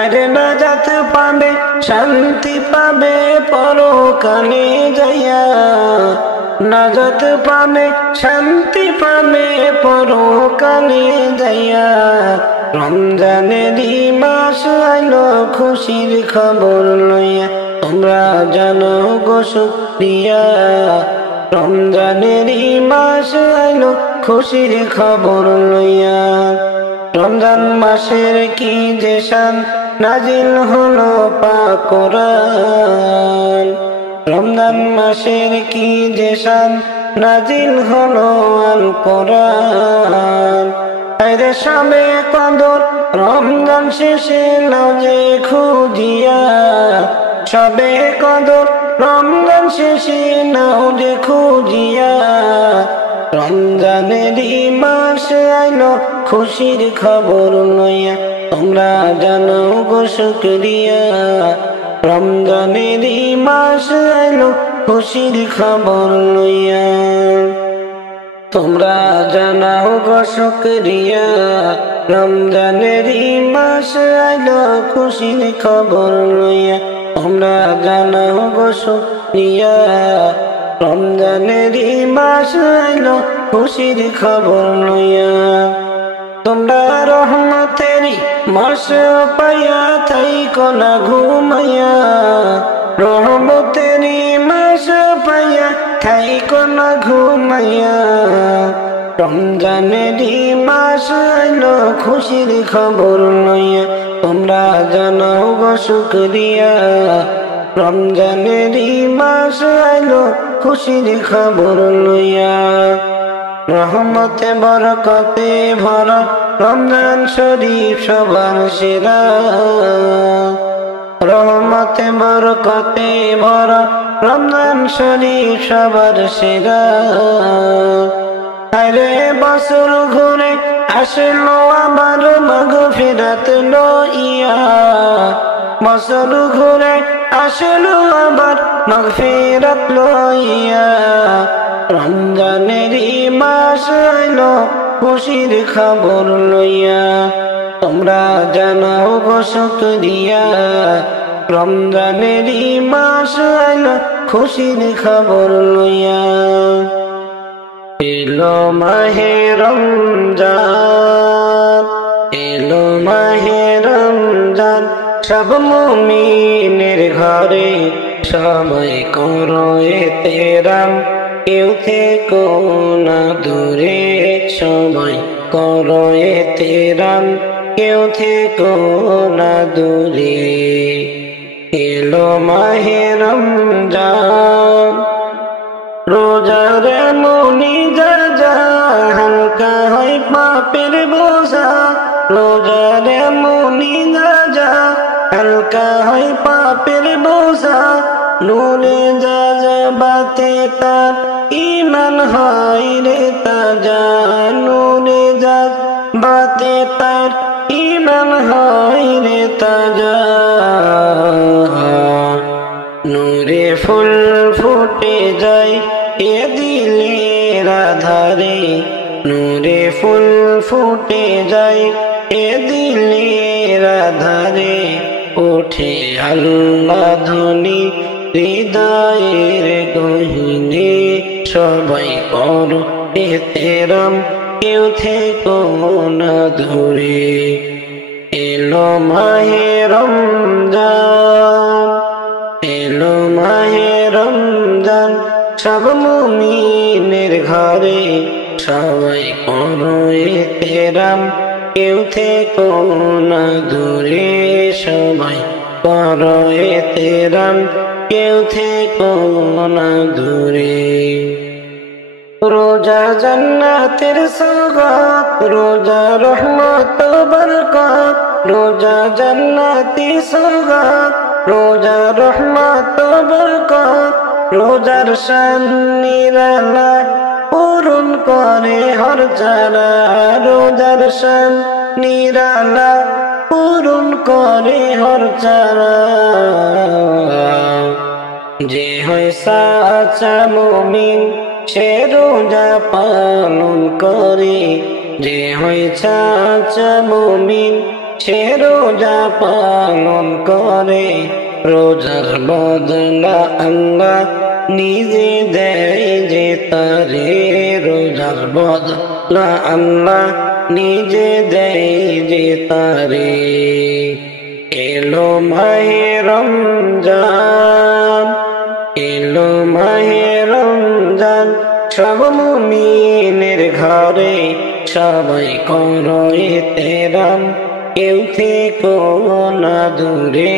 আরে নাজাত পাবে, শান্তি পাবে পরকালে যাইয়া, নাজাত পাবে, শান্তি পাবে পরকালে যাইয়া। রমজানেরই মাস আইলো খুশির খবর লইয়া। তোমরা জানো গো শুকরিয়া, রমজানেরই মাস আইলো খুশির খবর লইয়া। রমজান মাসের কি যে শান, নাজিল হলো পাক কোরআন। রমজান মাসের কি যে শান, নাজিল হলো আল কোরআন। আরে সবে কদর রমজান শেষে নাও যে খুঁজিয়া, সবে কদর রমজান শেষে নাও যে খুঁজিয়া। রমজানেরই মাস আইলো খুশির খবর লইয়া। তোমরা জানো গো শুকরিয়া, রমজানেরই মাস আইলো খুশির খবর লইয়া। তোমরা জানাও গো শুকরিয়া, রমজানেরই মাস আইলো খুশির খবর লইয়া। তোমরা জানাও গো শুকরিয়া, রমজানেরই মাস আইলো খুশির খবর লইয়া। তোমরা রহমতেরই মাস পাইয়া থাইকো না ঘুমাইয়া, রহমতেরই মাস পাইয়া থাইকো না ঘুমাইয়া। রমজানেরই মাস আইলো খুশির খবর লইয়া। তোমরা জানাও গো শুকরিয়া, রমজানেরই মাস আইলো খুশির খবর লইয়া। রহমতে বরকতে ভরা রমজান শরীফ সবার সেরা, রহমতে বরকতে ভরা রমজান শরীফ সবার সেরা। আরে বছর ঘুরে আসলো আবার মাগফিরাত লইয়া বছর ঘুরে আসলো আবার মাগফিরাত লইয়া রমজানেরই মাস আইলো খুশির খবর লইয়া তোমরা জানাও গো শুকরিয়া রমজানেরই মাস আইলো খুশির খবর লইয়া এলো মাহে রমজান এলো মাহে রমজান সব মুমিনের ঘরে সবাই করো এতেরাম কেউ থেকো না দূরে সবাই করো এতেরাম কেউ থেকো না দূরে এলো মাহে রমজান রোজার মুনি যা হালকা হয় পাপের বোঝা রোজার মুনি যা হালকা হয় পাপের বোঝা নূরে যা বাতে তার ঈমান হয় রে তাজা নূরে যা বাতে তার ঈমান হয় রে তাজা নূরে ফুল ফুটে যায় এ দিলের আধারে নূরে ফুল ফুটে যায় এ দিলের আধারে ওঠে আল্লাহ ধ্বনি হৃদয়ের গহীনে সবাই করো এতেরাম কেউ থেকো না দূরে এলো মাহে রমজান এলো মাহে রমজান সব মুমিনের ঘরে সবাই করো এতেরাম কেউ থেকো না দূরে সবাই করো এতেরাম কেউ থেকো না দূরে রোজা জান্নাতের সওগাত রোজা রহমত বরকত রোজা জান্নাতি সওগাত রোজা রহমত বরকত রোজার শান নিরালা পূরণ করে হর যারা রোজার শান নিরালা পূরণ করে হর যারা যে হয় সাচা মুমিন সে রোজা পালন করে যে হয় সাচা মুমিন সে রোজা পালন করে রোজার বদলা আল্লাহ নিজে দেয় যে তারে রোজার বদলা আল্লাহ নিজে দেয় যে তারে এলো মাহে রমজান এলো মাহে রমজান সব মুমিনের ঘরে সবাই করো এতেরাম কেউ থেকো না দূরে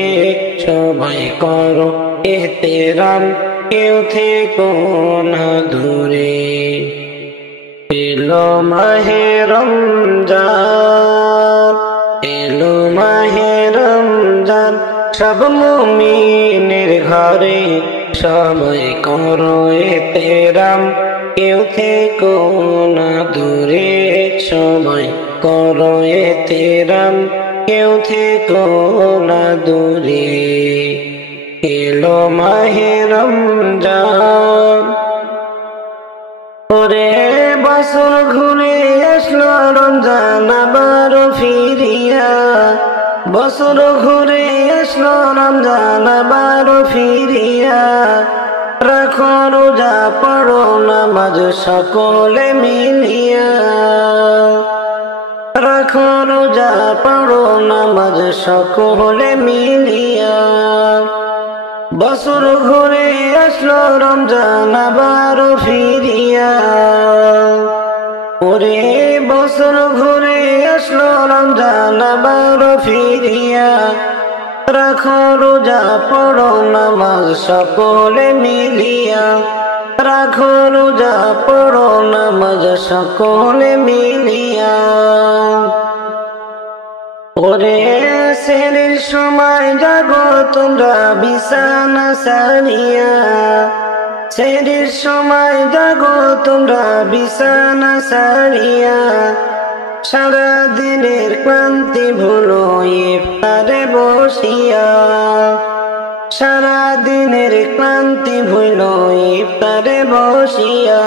সবাই করো এতেরাম কেউ থেকো না দূরে এলো মাহে রমজান এলো মাহে রমজান সব মুমিনের ঘরে সবাই করো এতেরাম কেউ থেকো না দূরে সবাই করো এতেরাম কেউ থেকো না দূরে এলো মাহে রমজান ওরে বছর ঘুরে আসলো রমজান আবার ফিরিয়া বছর ঘুরে আসলো রমজান আবার ফিরিয়া রাখো রোজা পড়ো নামাজ সকলে মিলিয়া রাখো রোজা পড়ো নামাজ সকলে মিলিয়া বছর ঘুরে আসলো রমজান আবার ফিরিয়া ওরে বছর ঘুরে আসলো রমজান আবার ফিরিয়া রাখো রোজা পড়ো নামাজ সকলে মিলিয়া রাখো রোজা পড়ো নামাজ সকলে মিলিয়া ওরে সেরের সময় জাগো তোমরা বিছানা সারিয়া সেরের সময় জাগো তোমরা বিছানা সারিয়া সারা দিনের ক্লান্তি ভুলো ইফতারে বসিয়া সারা দিনের ক্লান্তি ভুলো ইফতারে বসিয়া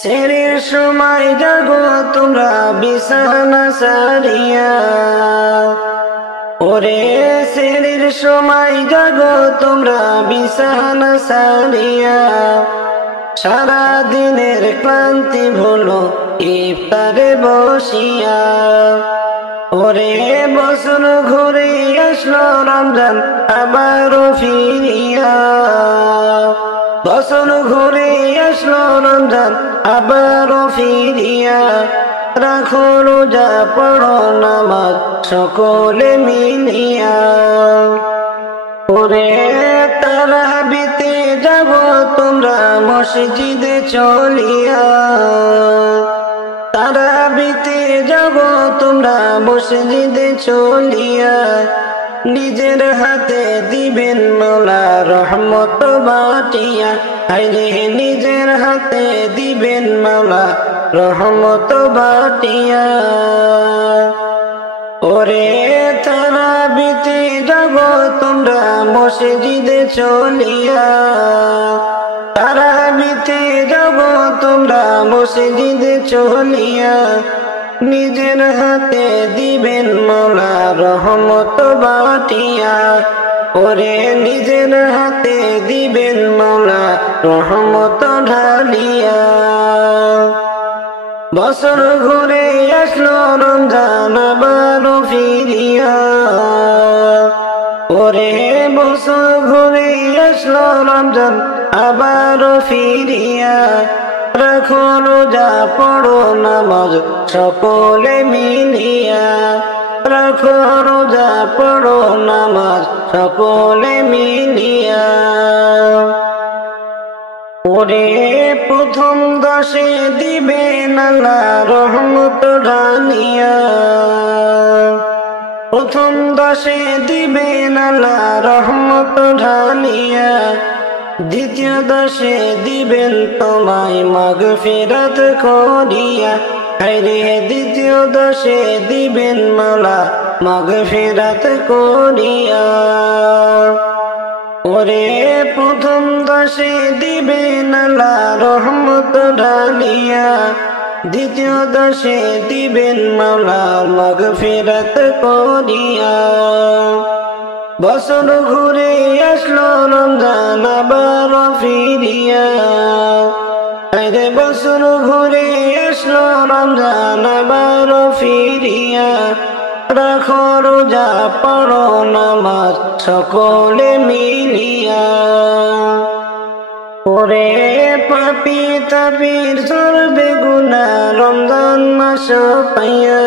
সেরের সময় জাগো তোমরা বিছানা সারিয়া ওরে সেরের সময় জাগো তোমরা বিছানা সারিয়া সারা দিনের ক্লান্তি ভুলো ইফতারে বসিয়া ওরে বছর ঘুরে আসলো রমজান আবারও ফিরিয়া বছর ঘুরে আসলো রমজান আবারও ফিরিয়া রাখো রোজা পড়ো নামাজ সকলে মিলিয়া ওরে তারাবিতে যাব তোমরা মসজিদে চলিয়া তারাবিতে যাব তোমরা মসজিদে চলিয়া নিজের হাতে দিবেন মৌলা রহমত বাটিয়া হায়রে নিজের হাতে দিবেন মৌলা রহমত বাটিয়া ওরে তারাবিতে যাব তোমরা মসজিদে চলিয়া তারাবিতে যাব তোমরা মসজিদে চলিয়া নিজের হাতে দিবেন মৌলা রহমত বাটিয়া ওরে নিজের হাতে দিবেন মৌলা রহমত ঢালিয়া বছর ঘুরে আসলো রমজান আবারও ফিরিয়া ওরে বছর ঘুরে আসলো রমজান আবারও ফিরিয়া রাখো রোজা পড়ো নামাজ সকলে মিলিয়া রাখো রোজা পড়ো নামাজ সকলে মিলিয়া ওরে প্রথম দশে দিবেন আল্লাহ রহমত ঢালিয়া প্রথম দশে দিবেন আল্লাহ রহমত ঢালিয়া দ্বিতীয় দশে দিবেন তোমায় মাগফিরাত করিয়া হায়রে দ্বিতীয় দশে দিবেন মাওলা মাগফিরাত করিয়া ওরে প্রথম দশে দিবেন আল্লাহ রহমত ঢালিয়া দ্বিতীয় দশে দিবেন মাওলা মাগফিরাত করিয়া বছর ঘুরে আসলো রমজান আবারও ফিরিয়া আরে বছর ঘুরে আসলো রমজান আবারও ফিরিয়া রাখো রোজা পড়ো নামাজ সকলে মিলিয়া ওরে পাপি তাপির সর্বে গুনাহ রমজান মাস পাইয়া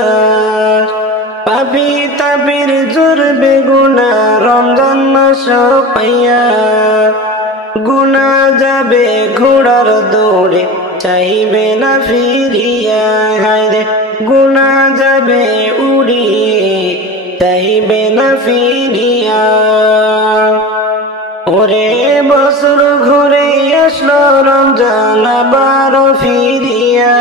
পাপি তাপির জুরবে গুনাহ রমজান মাস পাইয়া গুনাহ যাবে ঘোড়ার দৌড়ে চাইবে না ফিরিয়া হায়রে গুনাহ যাবে উড়িয়ে চাইবে না ফিরিয়া ওরে বছর ঘুরে আসলো রমজান আবারও ফিরিয়া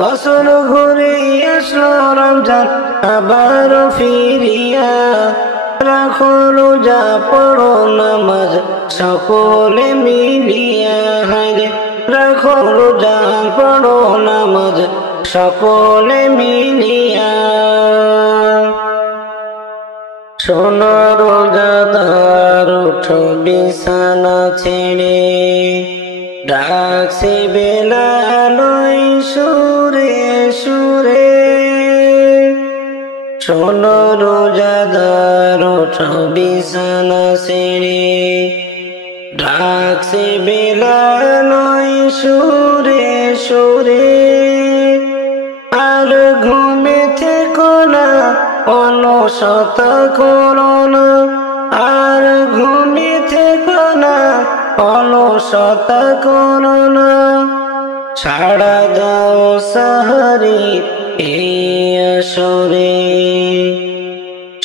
বছর ঘুরে আসলো রমজান আবারও ফিরিয়া রাখো রোজা পড়ো নামাজ সকলে মিলিয়া হায়রে রাখো রোজা পড়ো নামাজ সকলে মিলিয়া শোনো রোজাদার উঠো বিছানা ছেড়ে ডাকছে বেলাল সুরে সুরে শোনো রোজাদার ওঠো বিছানা ছেড়ে ডাকছে বেলাল সুরে সুরে আর ঘুমে থেকো না অলসত করো না আর ঘুমে থেকো না অলসত করো না ছাড়া দাও সাহারি এই আসরে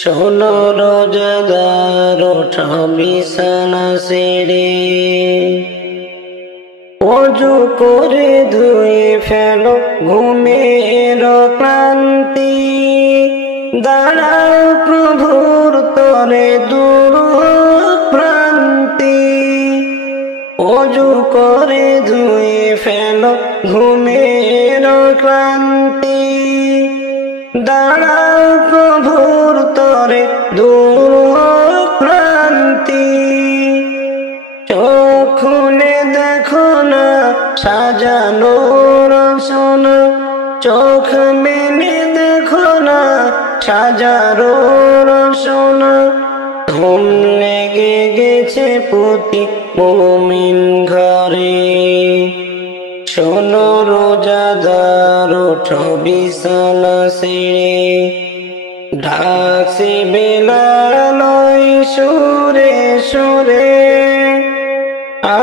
শোনো রোজাদার ওঠো বিছানা ছেড়ে অজু করে ধুয়ে ফেলো ঘুমের ক্লান্তি, দাঁড়াও প্রভুর তরে দূর প্রান্তি। অজু করে ধুয়ে ফেলো ঘুমের ক্লান্তি, দাঁড়াও প্রভুর তরে দূর প্রান্তি। চোখ খুলে দেখো না সাজানো রচনা, চোখ মেলে দেখো না সাজানো রচনা। ঘুম লেগে গেছে প্রতি মুমিন ঘরে, শোনো রোজাদার ওঠো বিছানা ছেড়ে, ডাকছে বেলাল ওই সুরে সুরে।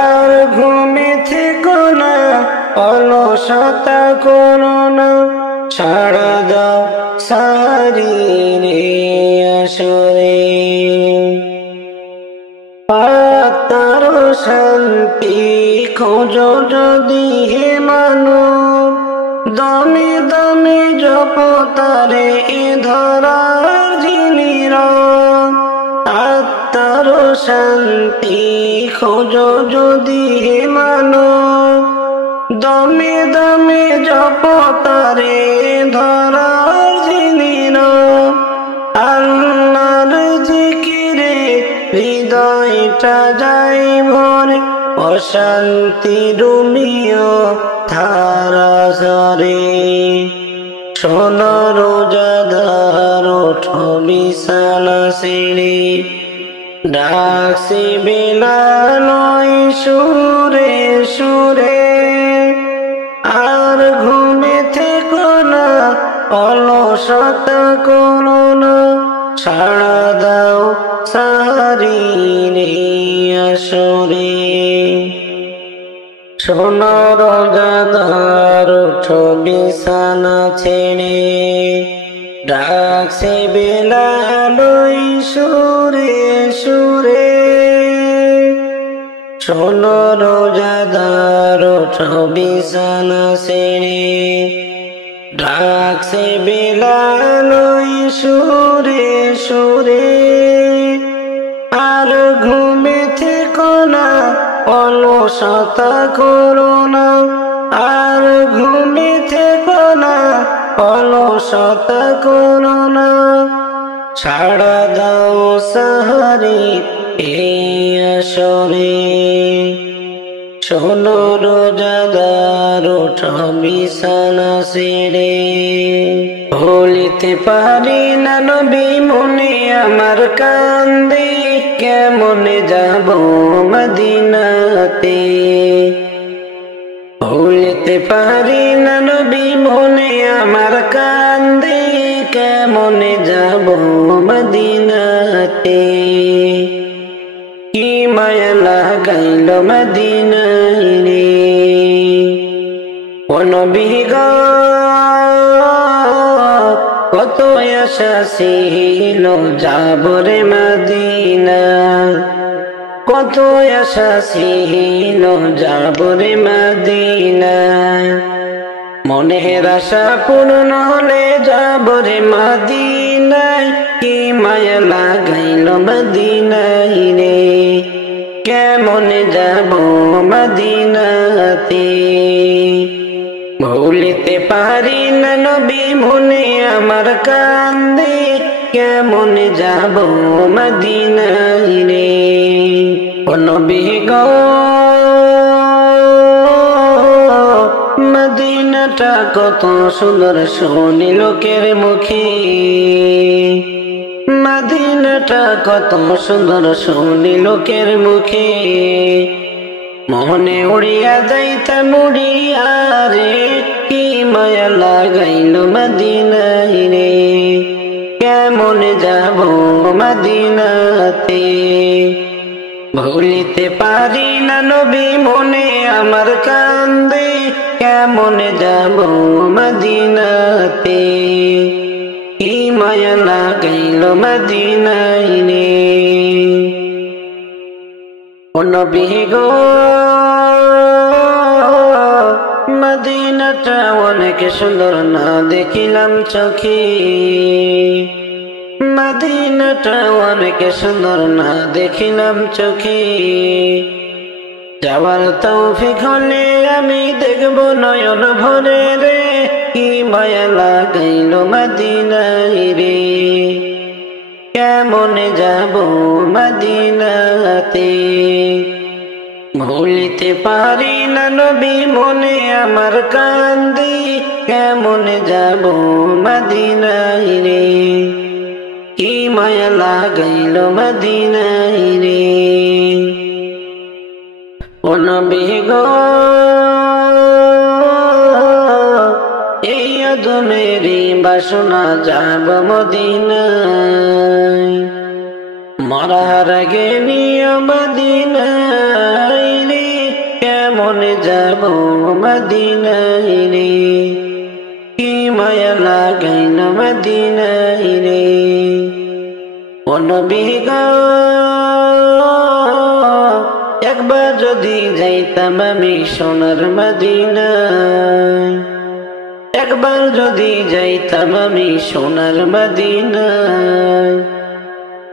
আর ঘুমে থেকো না অলসতা করো না, সাড়া দাও সারির আসরে। আত্মার শান্তি খোঁজো যদি হে মানব, দমে দমে জপ তারে এ ধরার যিনি রব। আত্মার শান্তি খোঁজো যদি হে মানব, দমে দমে জপ তারে ধরার যিনি রব। আল্লাহর জিকিরে হৃদয়টা যাই ভরে, অশান্তি রুমিও ধারা ঝরে। শোনো রোজাদার ওঠো বিছানা ছেড়ে, ডাকছে বেলাল ওই সুরে সুরে। আর ঘুমে থেকো না অলসতা করো না, সাড়া দাও সারির আসরে। শোনো রোজাদার ওঠো বিছানা ছেড়ে, ডাকছে বেলাল ওই সুরে সুরে। শোনো রোজাদার ওঠো বিছানা ছেড়ে, ডাকছে বেলাল ওই সুরে সুরে। আর ঘুমে থেকো না অলসতা করো না, আর ঘুমে থেকো না অলসতা করো না, সাড়া দাও সাহারি এই আসরে। শোনো রোজাদার ওঠো বিছানা ছেড়ে, ভুলিতে পারি না নবী মনে আমার কান্দে, কেমনে যাব মদিনাতে। ভুলিতে পারি না নবী মনে আমার কান্দে, কেমনে যাব মদিনাতে। কি মায়া লাগাইল মদিনায় রে ও নবী গো, কত আশা ছিল যাব রে মদিনা, কত আশা ছিল যাব রে মদিনা। মনের আশা পূর্ণ হলে যাব রে মদিনায়, কি মায়া লাগাইল মদিনায় রে, কেমনে যাব মদিনাতে। ভুলিতে পারি না নবী মনে আমার কান্দে, কেমনে যাব মদিনায় রে ও নবী গো। মদিনাটা কত সুন্দর শুনি লোকের মুখে, মদিনাটা কত সুন্দর শুনি লোকের মুখে। মনে উড়িয়া যাইতাম উড়িয়া রে, কি মায়া লাগাইল মদিনায় রে, কেমনে যাব মদিনাতে। ভুলিতে পারি না নবী মনে আমার কান্দে, কেমনে যাব মদিনাতে। কি মায়া লাগাইল মদিনায় রে ও নবী গো। মদিনাটা অনেক সুন্দর না দেখিলাম চোখে, মদিনাটা অনেক সুন্দর না দেখিলাম চোখে। যাওয়ার তৌফিক হলে আমি দেখব নয়ন ভরে রে, কি মায়া লাগাইল মদিনায় রে। কেমন যাব মদিনাতে, ভুলিতে পারি না নবী মনে আমার কান্দি। কেমন যাব মদিনায় রে, কি মায়া লাগাইল মদিনায় রে। ও নবী গো এই আদমেরই বাসনা যাব মদিনায়, মরার আগে নিও মদিনায় রে। কেমন যাব মদিনায় রে, কি মায়া লাগাইল মদিনায় রে। ও নবী গো একবার যদি যাইতাম আমি সোনার মদিনায়, একবার যদি যাইতাম আমি সোনার মদিনায়।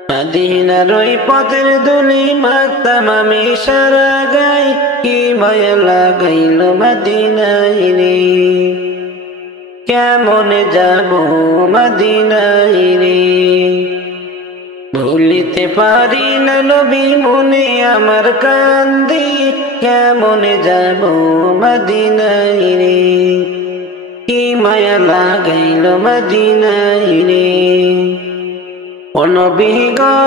মদিনার ওই পথের ধুলি মাখতাম আমি সারা গাই, কি মায়া লাগাইল মদিনায় রে। কেমন যাব মদিনায় রে, ভুলিতে পারি না নবী মনে আমার কান্দি। কেমন যাব মদিনায় রে, কি মায়া লাগাইল মদিনায় রে। ও নবী গো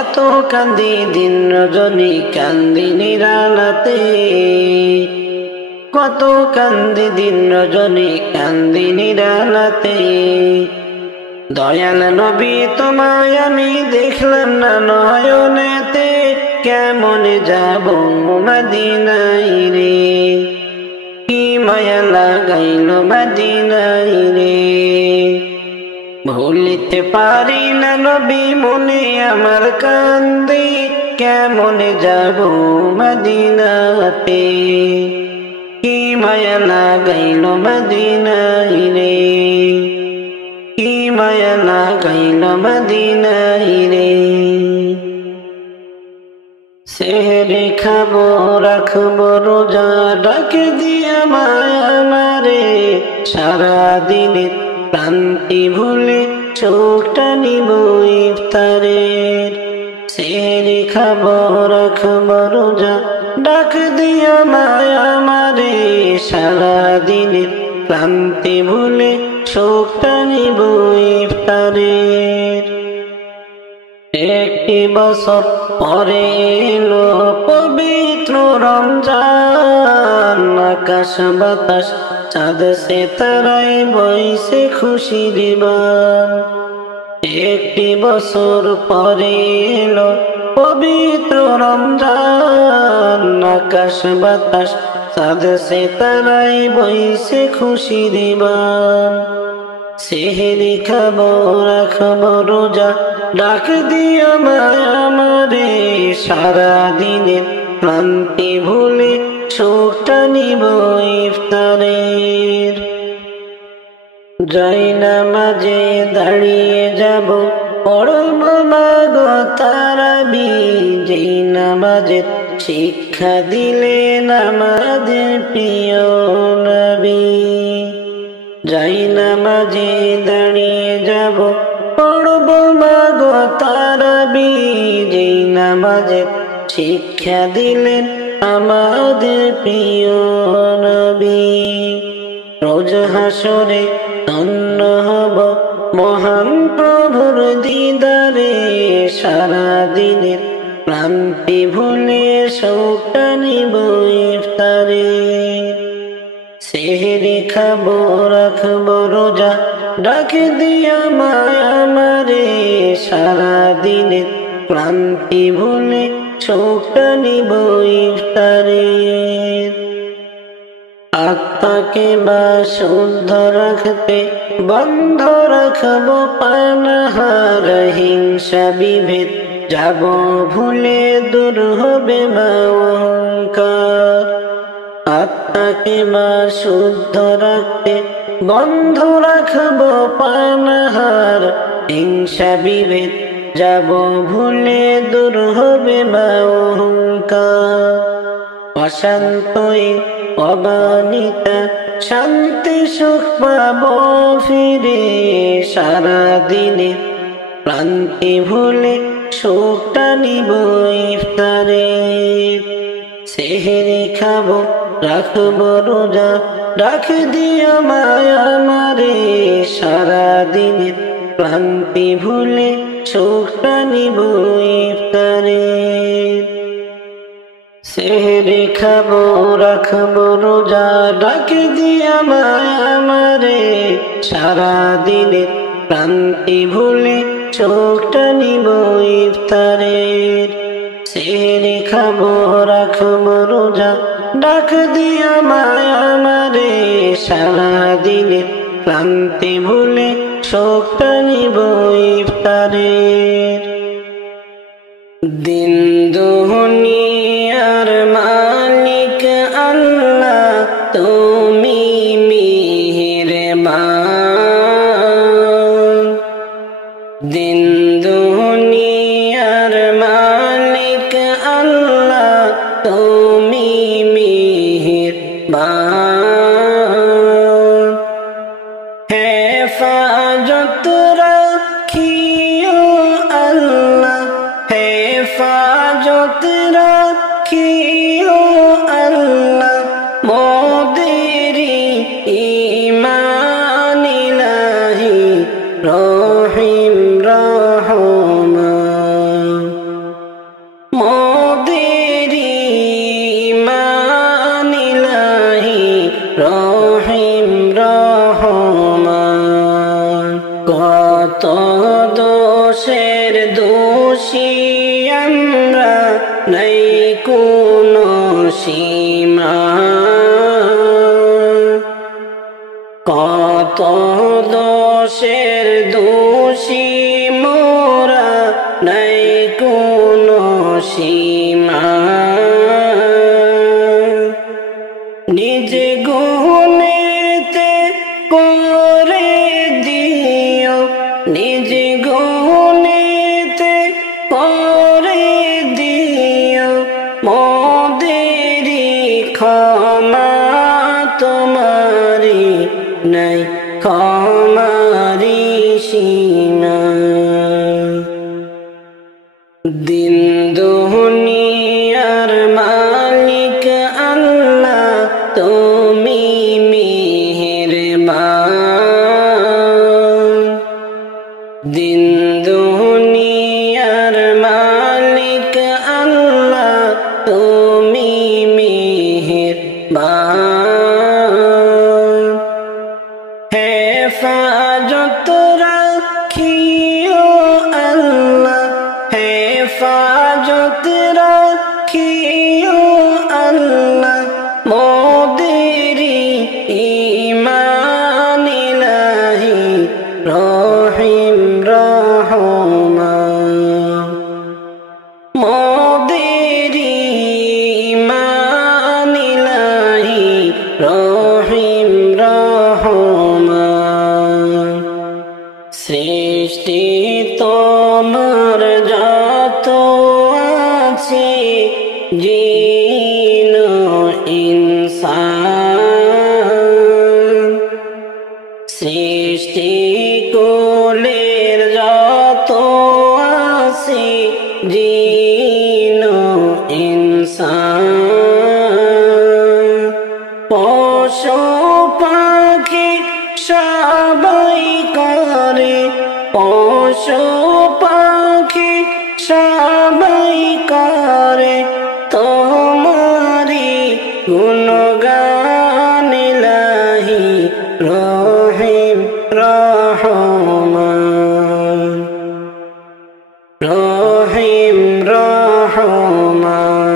এত কান্দি দিন রজনী কান্দি নিরালাতে, কত কান্দি দিন রজনী কান্দি নিরালাতে। দয়াল নবী তোমায় আমি দেখলাম না নয়নেতে, কেমন যাব মদিনায় রে, কি মায়া লাগাইল মদিনায় রে। ভুলিতে পারি না নবী মনে আমার কান্দি। কেমন যাব মদিনাতে, কি মায়া লাগাইল মদিনায় রে, কি মায়া লাগাইল মদিনায় রে। সেহরি খাবো রাখবো রোজা ডাক দিয়া মায়া মারে, সারাদিনে ক্লান্তি ভুলে চোখটা নিব ইফতারের। সেহরি খাবো রাখবো রোজা ডাক দিয়া মায়া মারে, সারাদিনে ক্লান্তি ভুলে চোখটা নিব ইফতারের। একটি বছর পরে এলো পবিত্র রমজান, আকাশ বাতাস চাঁদ সে তারাই বইছে খুশির বান। একটি বছর পরে এলো পবিত্র রমজান, আকাশ বাতাস চাঁদ সে তারাই বইছে খুশির বান। সেহরি খাবো রাখবো রোজা ডাক দিও মায়া মারে, সারাদিনের ক্লান্তি ভুলে চোখটা নিব ইফতারের। যাই নামাজে দাঁড়িয়ে যাব পড়ব মাগো তারাবি, যেই নামাজের শিক্ষা দিলেন আমাদের প্রিয় নবী। যাই নামাজে দাঁড়িয়ে যাব পড়ব মাগো তারাবি, যেই নামাজের শিক্ষা দিলেন আমাদের প্রিয় নবী। রোজ হাসরে ধন্য হব মহান প্রভুর দিদারে, সারাদিনের ক্লান্তি ভুলে শোকটা নিব ইফতারে। সেহরি খাবো রাখবো রোজা ডাক দিয়া মায়া মারে, সারাদিনের ক্লান্তি ভুলে চোখটা নিব ইফতারের। আত্মাকে বা শুদ্ধ রাখতে বন্ধ রাখবো পানাহার, হিংসা বিভেদ যাব ভুলে দূর হবে মা অহংকার। আত্মাকে মা শুদ্ধ রাখতে বন্ধ রাখবো পানাহার, হিংসা বিভেদ যাব ভুলে দূর হবে মা অহংকার। অশান্তই অবানিতা শান্তি সুখ পাবো ফিরে, সারাদিনে ক্লান্তি ভুলে সুখটা নিব ইফতারে। সেহরি খাবো রাখবো রোজা, রাখ দিও মায়া আমারে, সারাদিনের ক্লান্তি ভুলে সুখটা নিব ইফতারে। সেহরি খাবো রাখবো রোজা, ডাক দিয়া মায়া আমারে, সারাদিনের ক্লান্তি ভুলে সুখটা নিব ইফতারের। সেহরি খাবো রাখবো রোজা, ডাক দিয়া মায়া আমারে, সারাদিনের ক্লান্তি ভুলে সুখটা নিব ইফতারের। দিন দুনিয়ার মালিক আল্লাহ, তুমি মেহেরবান। দিন দুনিয়ার মালিক আল্লাহ, তুমি মেহেরবান। হেফাজত রাখিও আল্লাহ, হেফাজত রাখিও আল্লাহ, মোদেরি ঈমান ইলাহি রহিম রহমান। মোদেরি ঈমান ইলাহি রহিম রহমান। কত দোষের দোষী আমরা, নাই কোনো সীমা। কত দোষের দোষী মোরা, নাই কোনো সীমা। নিজে গুণেতে করে দিও, নিজে গুণেতে করে দিও, মোদেরি ক্ষমা তোমারি, নাই ক্ষমারি সীমা। দিন দুনিয়ার মালিক আল্লাহ, তুমি মেহেরবান। দিন দুনিয়ার মালিক আল্লাহ, তুমি মেহেরবান। হেফাজত রাখিও আল্লাহ, হেফাজত রাখিও আল্লাহ, মোদেরি ঈমান ইলাহি রহিম রহমান। মোদেরি ঈমান ইলাহি রহিম রহমান। সৃষ্টি তোমার যত আছে, জিন ইনসান। সৃষ্টি কোলের যত আছে, জিন ইনসান। পশু পাখি সবাই করে, পশু পাখি সবাই করে তোমারি গুণগান ইলাহি রহিম রহমান। রহিম রহমান।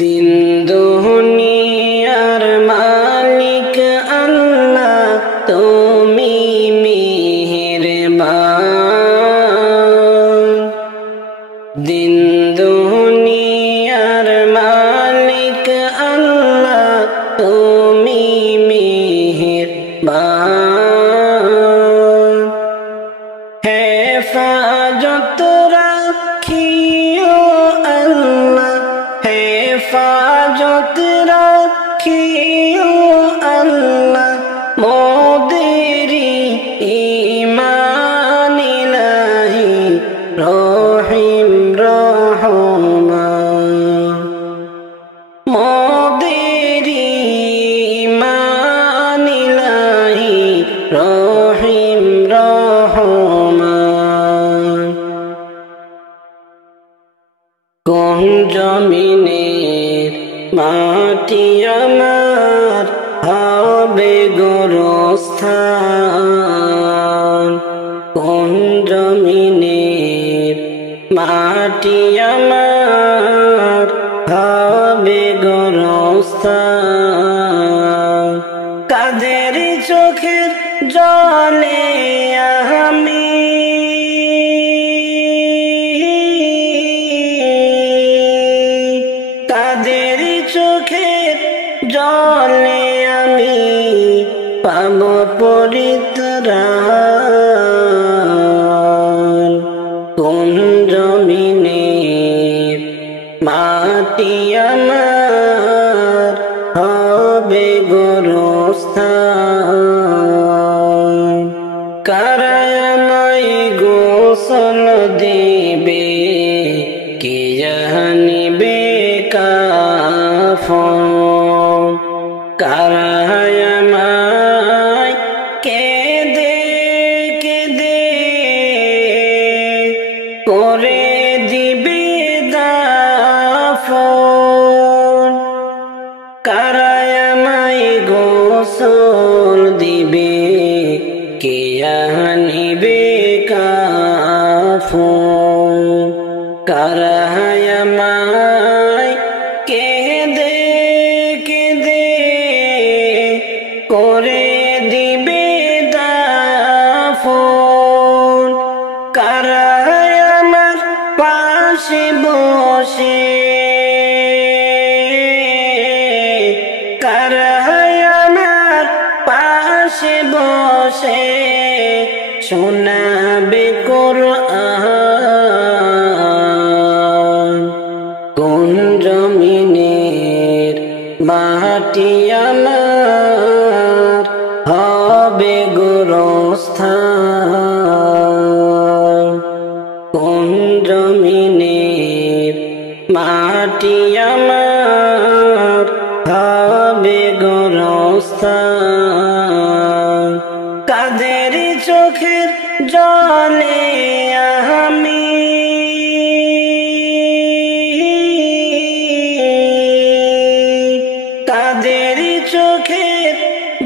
দিন দুনিয়ার মালিক আল্লাহ, তুমি মেহেরবান। হেফাজত রাখিও আল্লাহ, হেফাজত রাখিও আল্লাহ, মোদেরি ঈমান ইলাহি রহিম রহমান। মোদেরি ঈমান ইলাহি রহিম রহমান। কোন জমিনের মাটি আমার হবে গোরস্থান, কোন জমিনের মাটি আমার হবে গোরস্থান। কাদের চোখের জলে আমি কাদের চোখের জলে আমি পাব পরিত্রাণ, কোন জমিনের মাটি আমার হবে গোরস্থান। কারা আমায় গোসল দিবে, কে জানিবে কাফন, কারা আমায় কেঁদে কেঁদে করে দিবে দাফন, কারা আমায় গোসল দিবে, কে আনিবে কাফন, কারা আমায় কেঁদে কেঁদে করে দিবে দাফন, কারা আমার পাশে বসে, কারা আমার পাশে বসে শোনাবে কোরআন, কোন জমিনের মাটি আমার হবে গোরস্থান, কোন জমিনের মাটি আমার হবে গোরস্থান। কাদের চোখের জলে আমি কাদের চোখের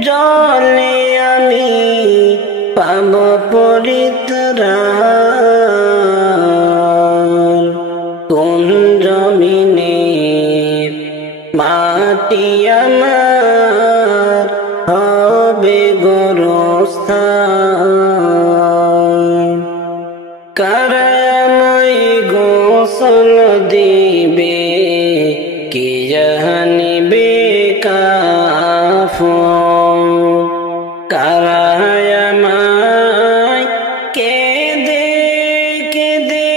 জলে আমি পাব পরিত্রাণ, কোন জমিনের মাটি আমার হবে গোরস্থান। কারা আমায় গোসল দিবে, কে জানিবে কাফন, কারা আমায় কেঁদে কেঁদে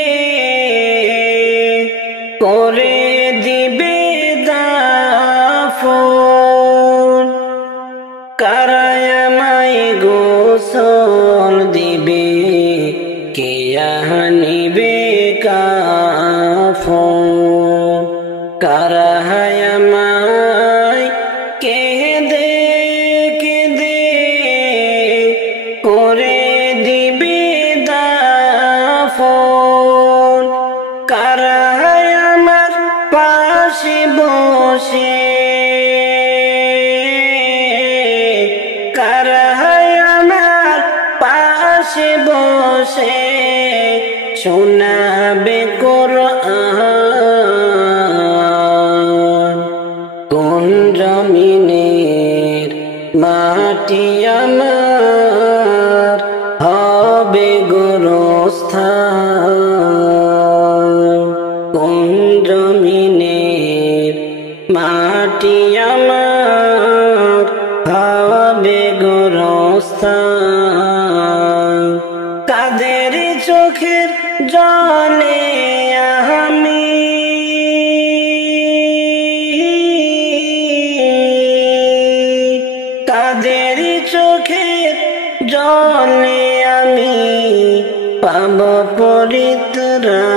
করে দিবে দাফন, কারা আমায় গোসল দিবে, কে আনিবে কাফন, কারা আমায় কেঁদে কেঁদে করে দিবে দাফন, কারা আমার পাশে বসে, কারা আমার পাশে বসে শোনাবে কোরআন, কোন জমিনের মাটি আমার হবে গোরস্থান, কোন জমিনের মাটি আমার হবে গোরস্থান। কাদের চোখ চোখের জলে আমি কাদেরই চোখের জলে আমি পাব পরিত্রাণ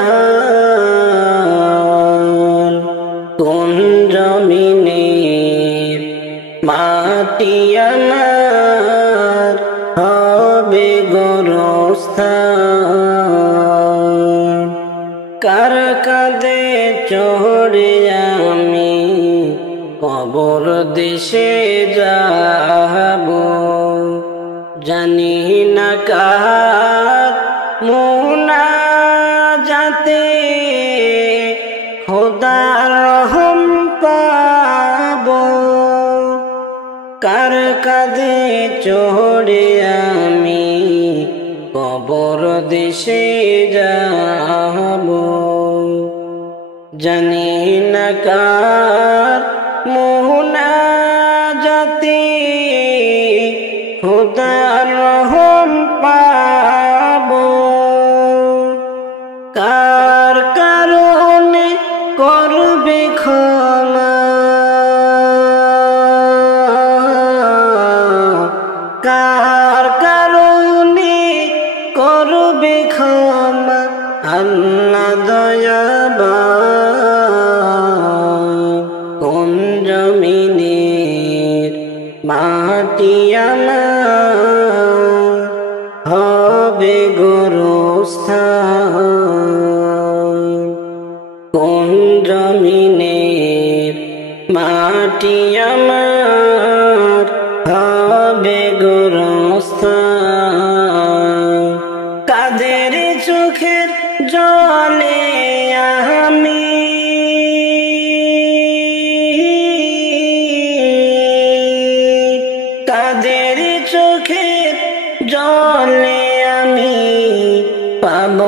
কোন জমিনের মাটি আমার হবে গোরস্থান কার কাঁধে চড়ে আমি কবর দেশে যাব জানি না কার মুনাজাতে খোদার রহম পাব কার কাঁধে চড়ে আমি কবর দেশে যাব জানি না কার মুনাজাতে খোদার রহম পাব কার কারণে করবে ক্ষমা কার কারণে করবে ক্ষমা আল্লাহ দয়াবান কোন জমিনের মাটি আমার হবে গোরস্থান কোন জমিনের মাটি আমার হবে গোরস্থান কাদের চোখের জলে আমি কাদের চোখের জলে আমি পাব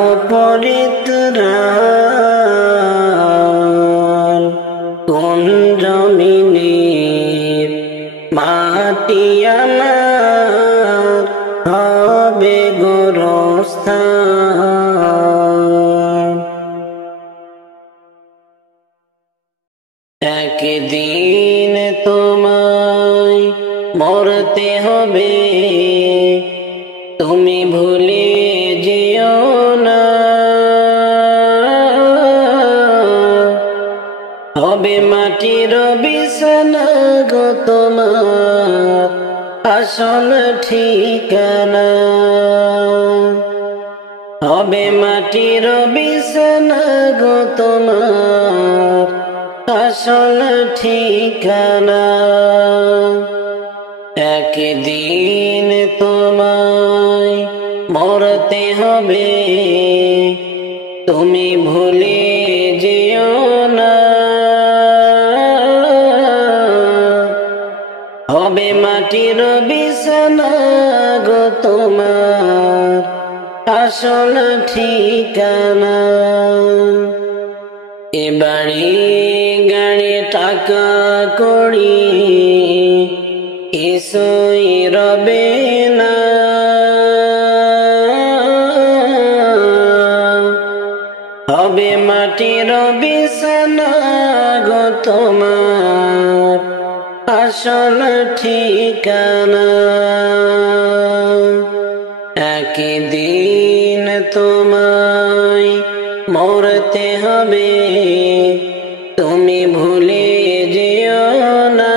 পরিত্রাণ কোন জমিনের মাটি আমার হবে গোরস্থান একদিন তোমায় মরতে হবে তুমি ভুলে যেও না হবে মাটির বিছানা গো তোমার আসল ঠিকানা হবে মাটির বিছানা গো তোমার আসল ঠিকানা একদিন তোমায় মরতে হবে তুমি ভুলে যেও না হবে মাটির বিছানা গো তোমার আসল ঠিকানা এ বাড়ি গাড়ি টাকা কড়ি কিছুই রবে না হবে মাটির বিছানা গো তোমার আসল ঠিকানা একদিন তোমায় মরতে হবে তুমি ভুলে যেও না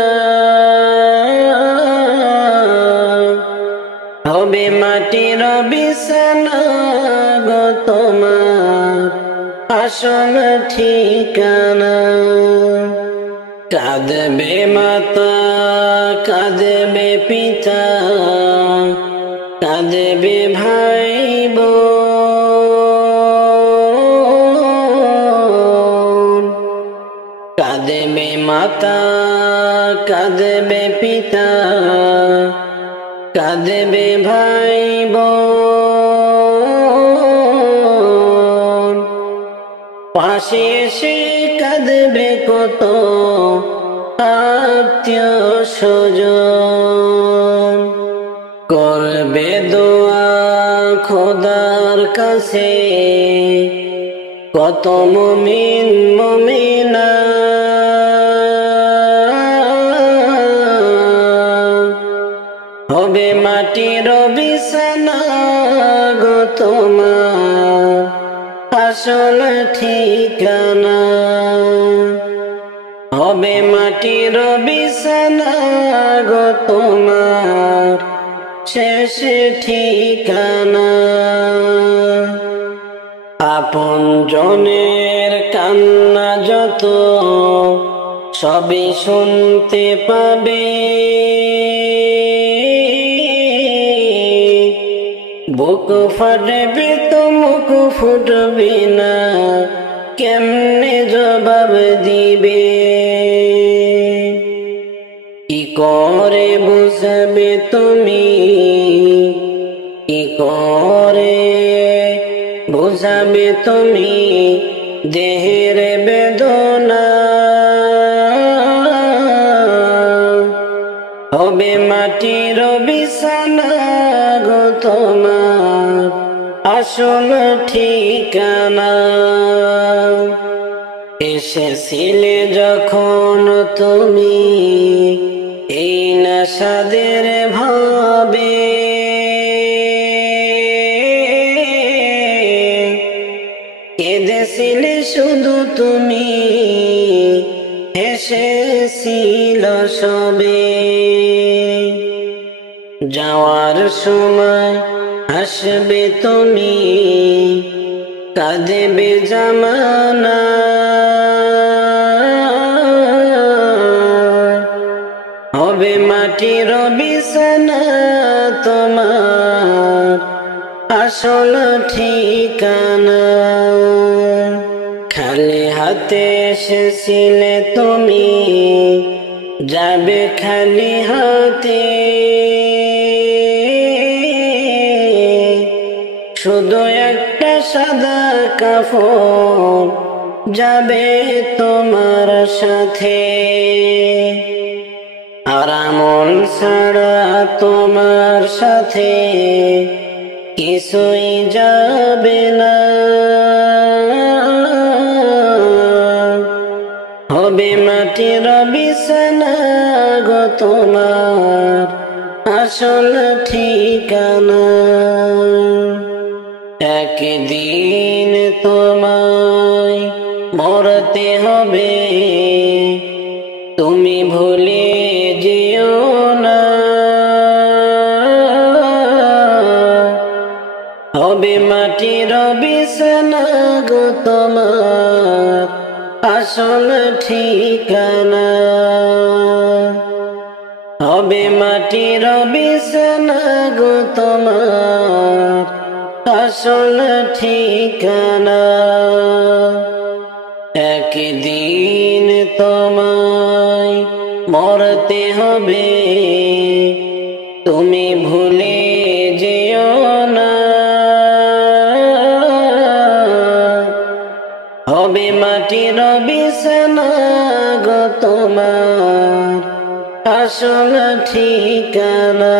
হবে মাটির বিছানা গো তোমার আসল ঠিকানা কাঁদবে মাতা কাঁদবে পিতা কাঁদবে ভাই বোন কাঁদবে মাতা কাঁদবে পিতা কাঁদবে ভাই বোন পাশে এসে কাঁদবে কত আত্মীয় স্বজন করবে দোয়া খোদার কাছে কত মুমিন মুমিনা হবে মাটির বিছানা গো তোমার আসল ঠিকানা হবে মাটির বিছানা গো তোমার শেষ ঠিকানা আপন জনের কান্না যত সবই শুনতে পাবে বুক ফাটবে তো মুখ ফুটবে না কেমনে জবাব দিবে কি করে বুঝবে তুমি কি করে বুঝাবে তুমি দেহের বেদনা হবে মাটির বিছানা গো তোমার আসল ঠিকানা এসেছিলে যখন তুমি এই নাশাদের ভাবে কেঁদেছিলে শুধু তুমি হেসেছিল সবে যাওয়ার সময় হাসবে তুমি কাঁদবে জামানা হবে মাটির বিছানা তোমার আসল ঠিকানা খালি হাতে এসেছিলে তুমি যাবে খালি হাতে শুধু একটা সাদা কাফন যাবে তোমার সাথে আর আমল ছাড়া তোমার সাথে কিছুই যাবে না হবে মাটির বিছানা গো তোমার আসল ঠিকানা একদিন তোমায় মরতে হবে তুমি ভুলে যেও না হবে মাটির বিছানা গো তোমার আসল ঠিকানা হবে মাটির বিছানা গো তোমার আসল ঠিকানা একদিন তোমায় মরতে হবে তুমি ভুলে যেও না হবে মাটির বিছানা গো তোমার আসল ঠিকানা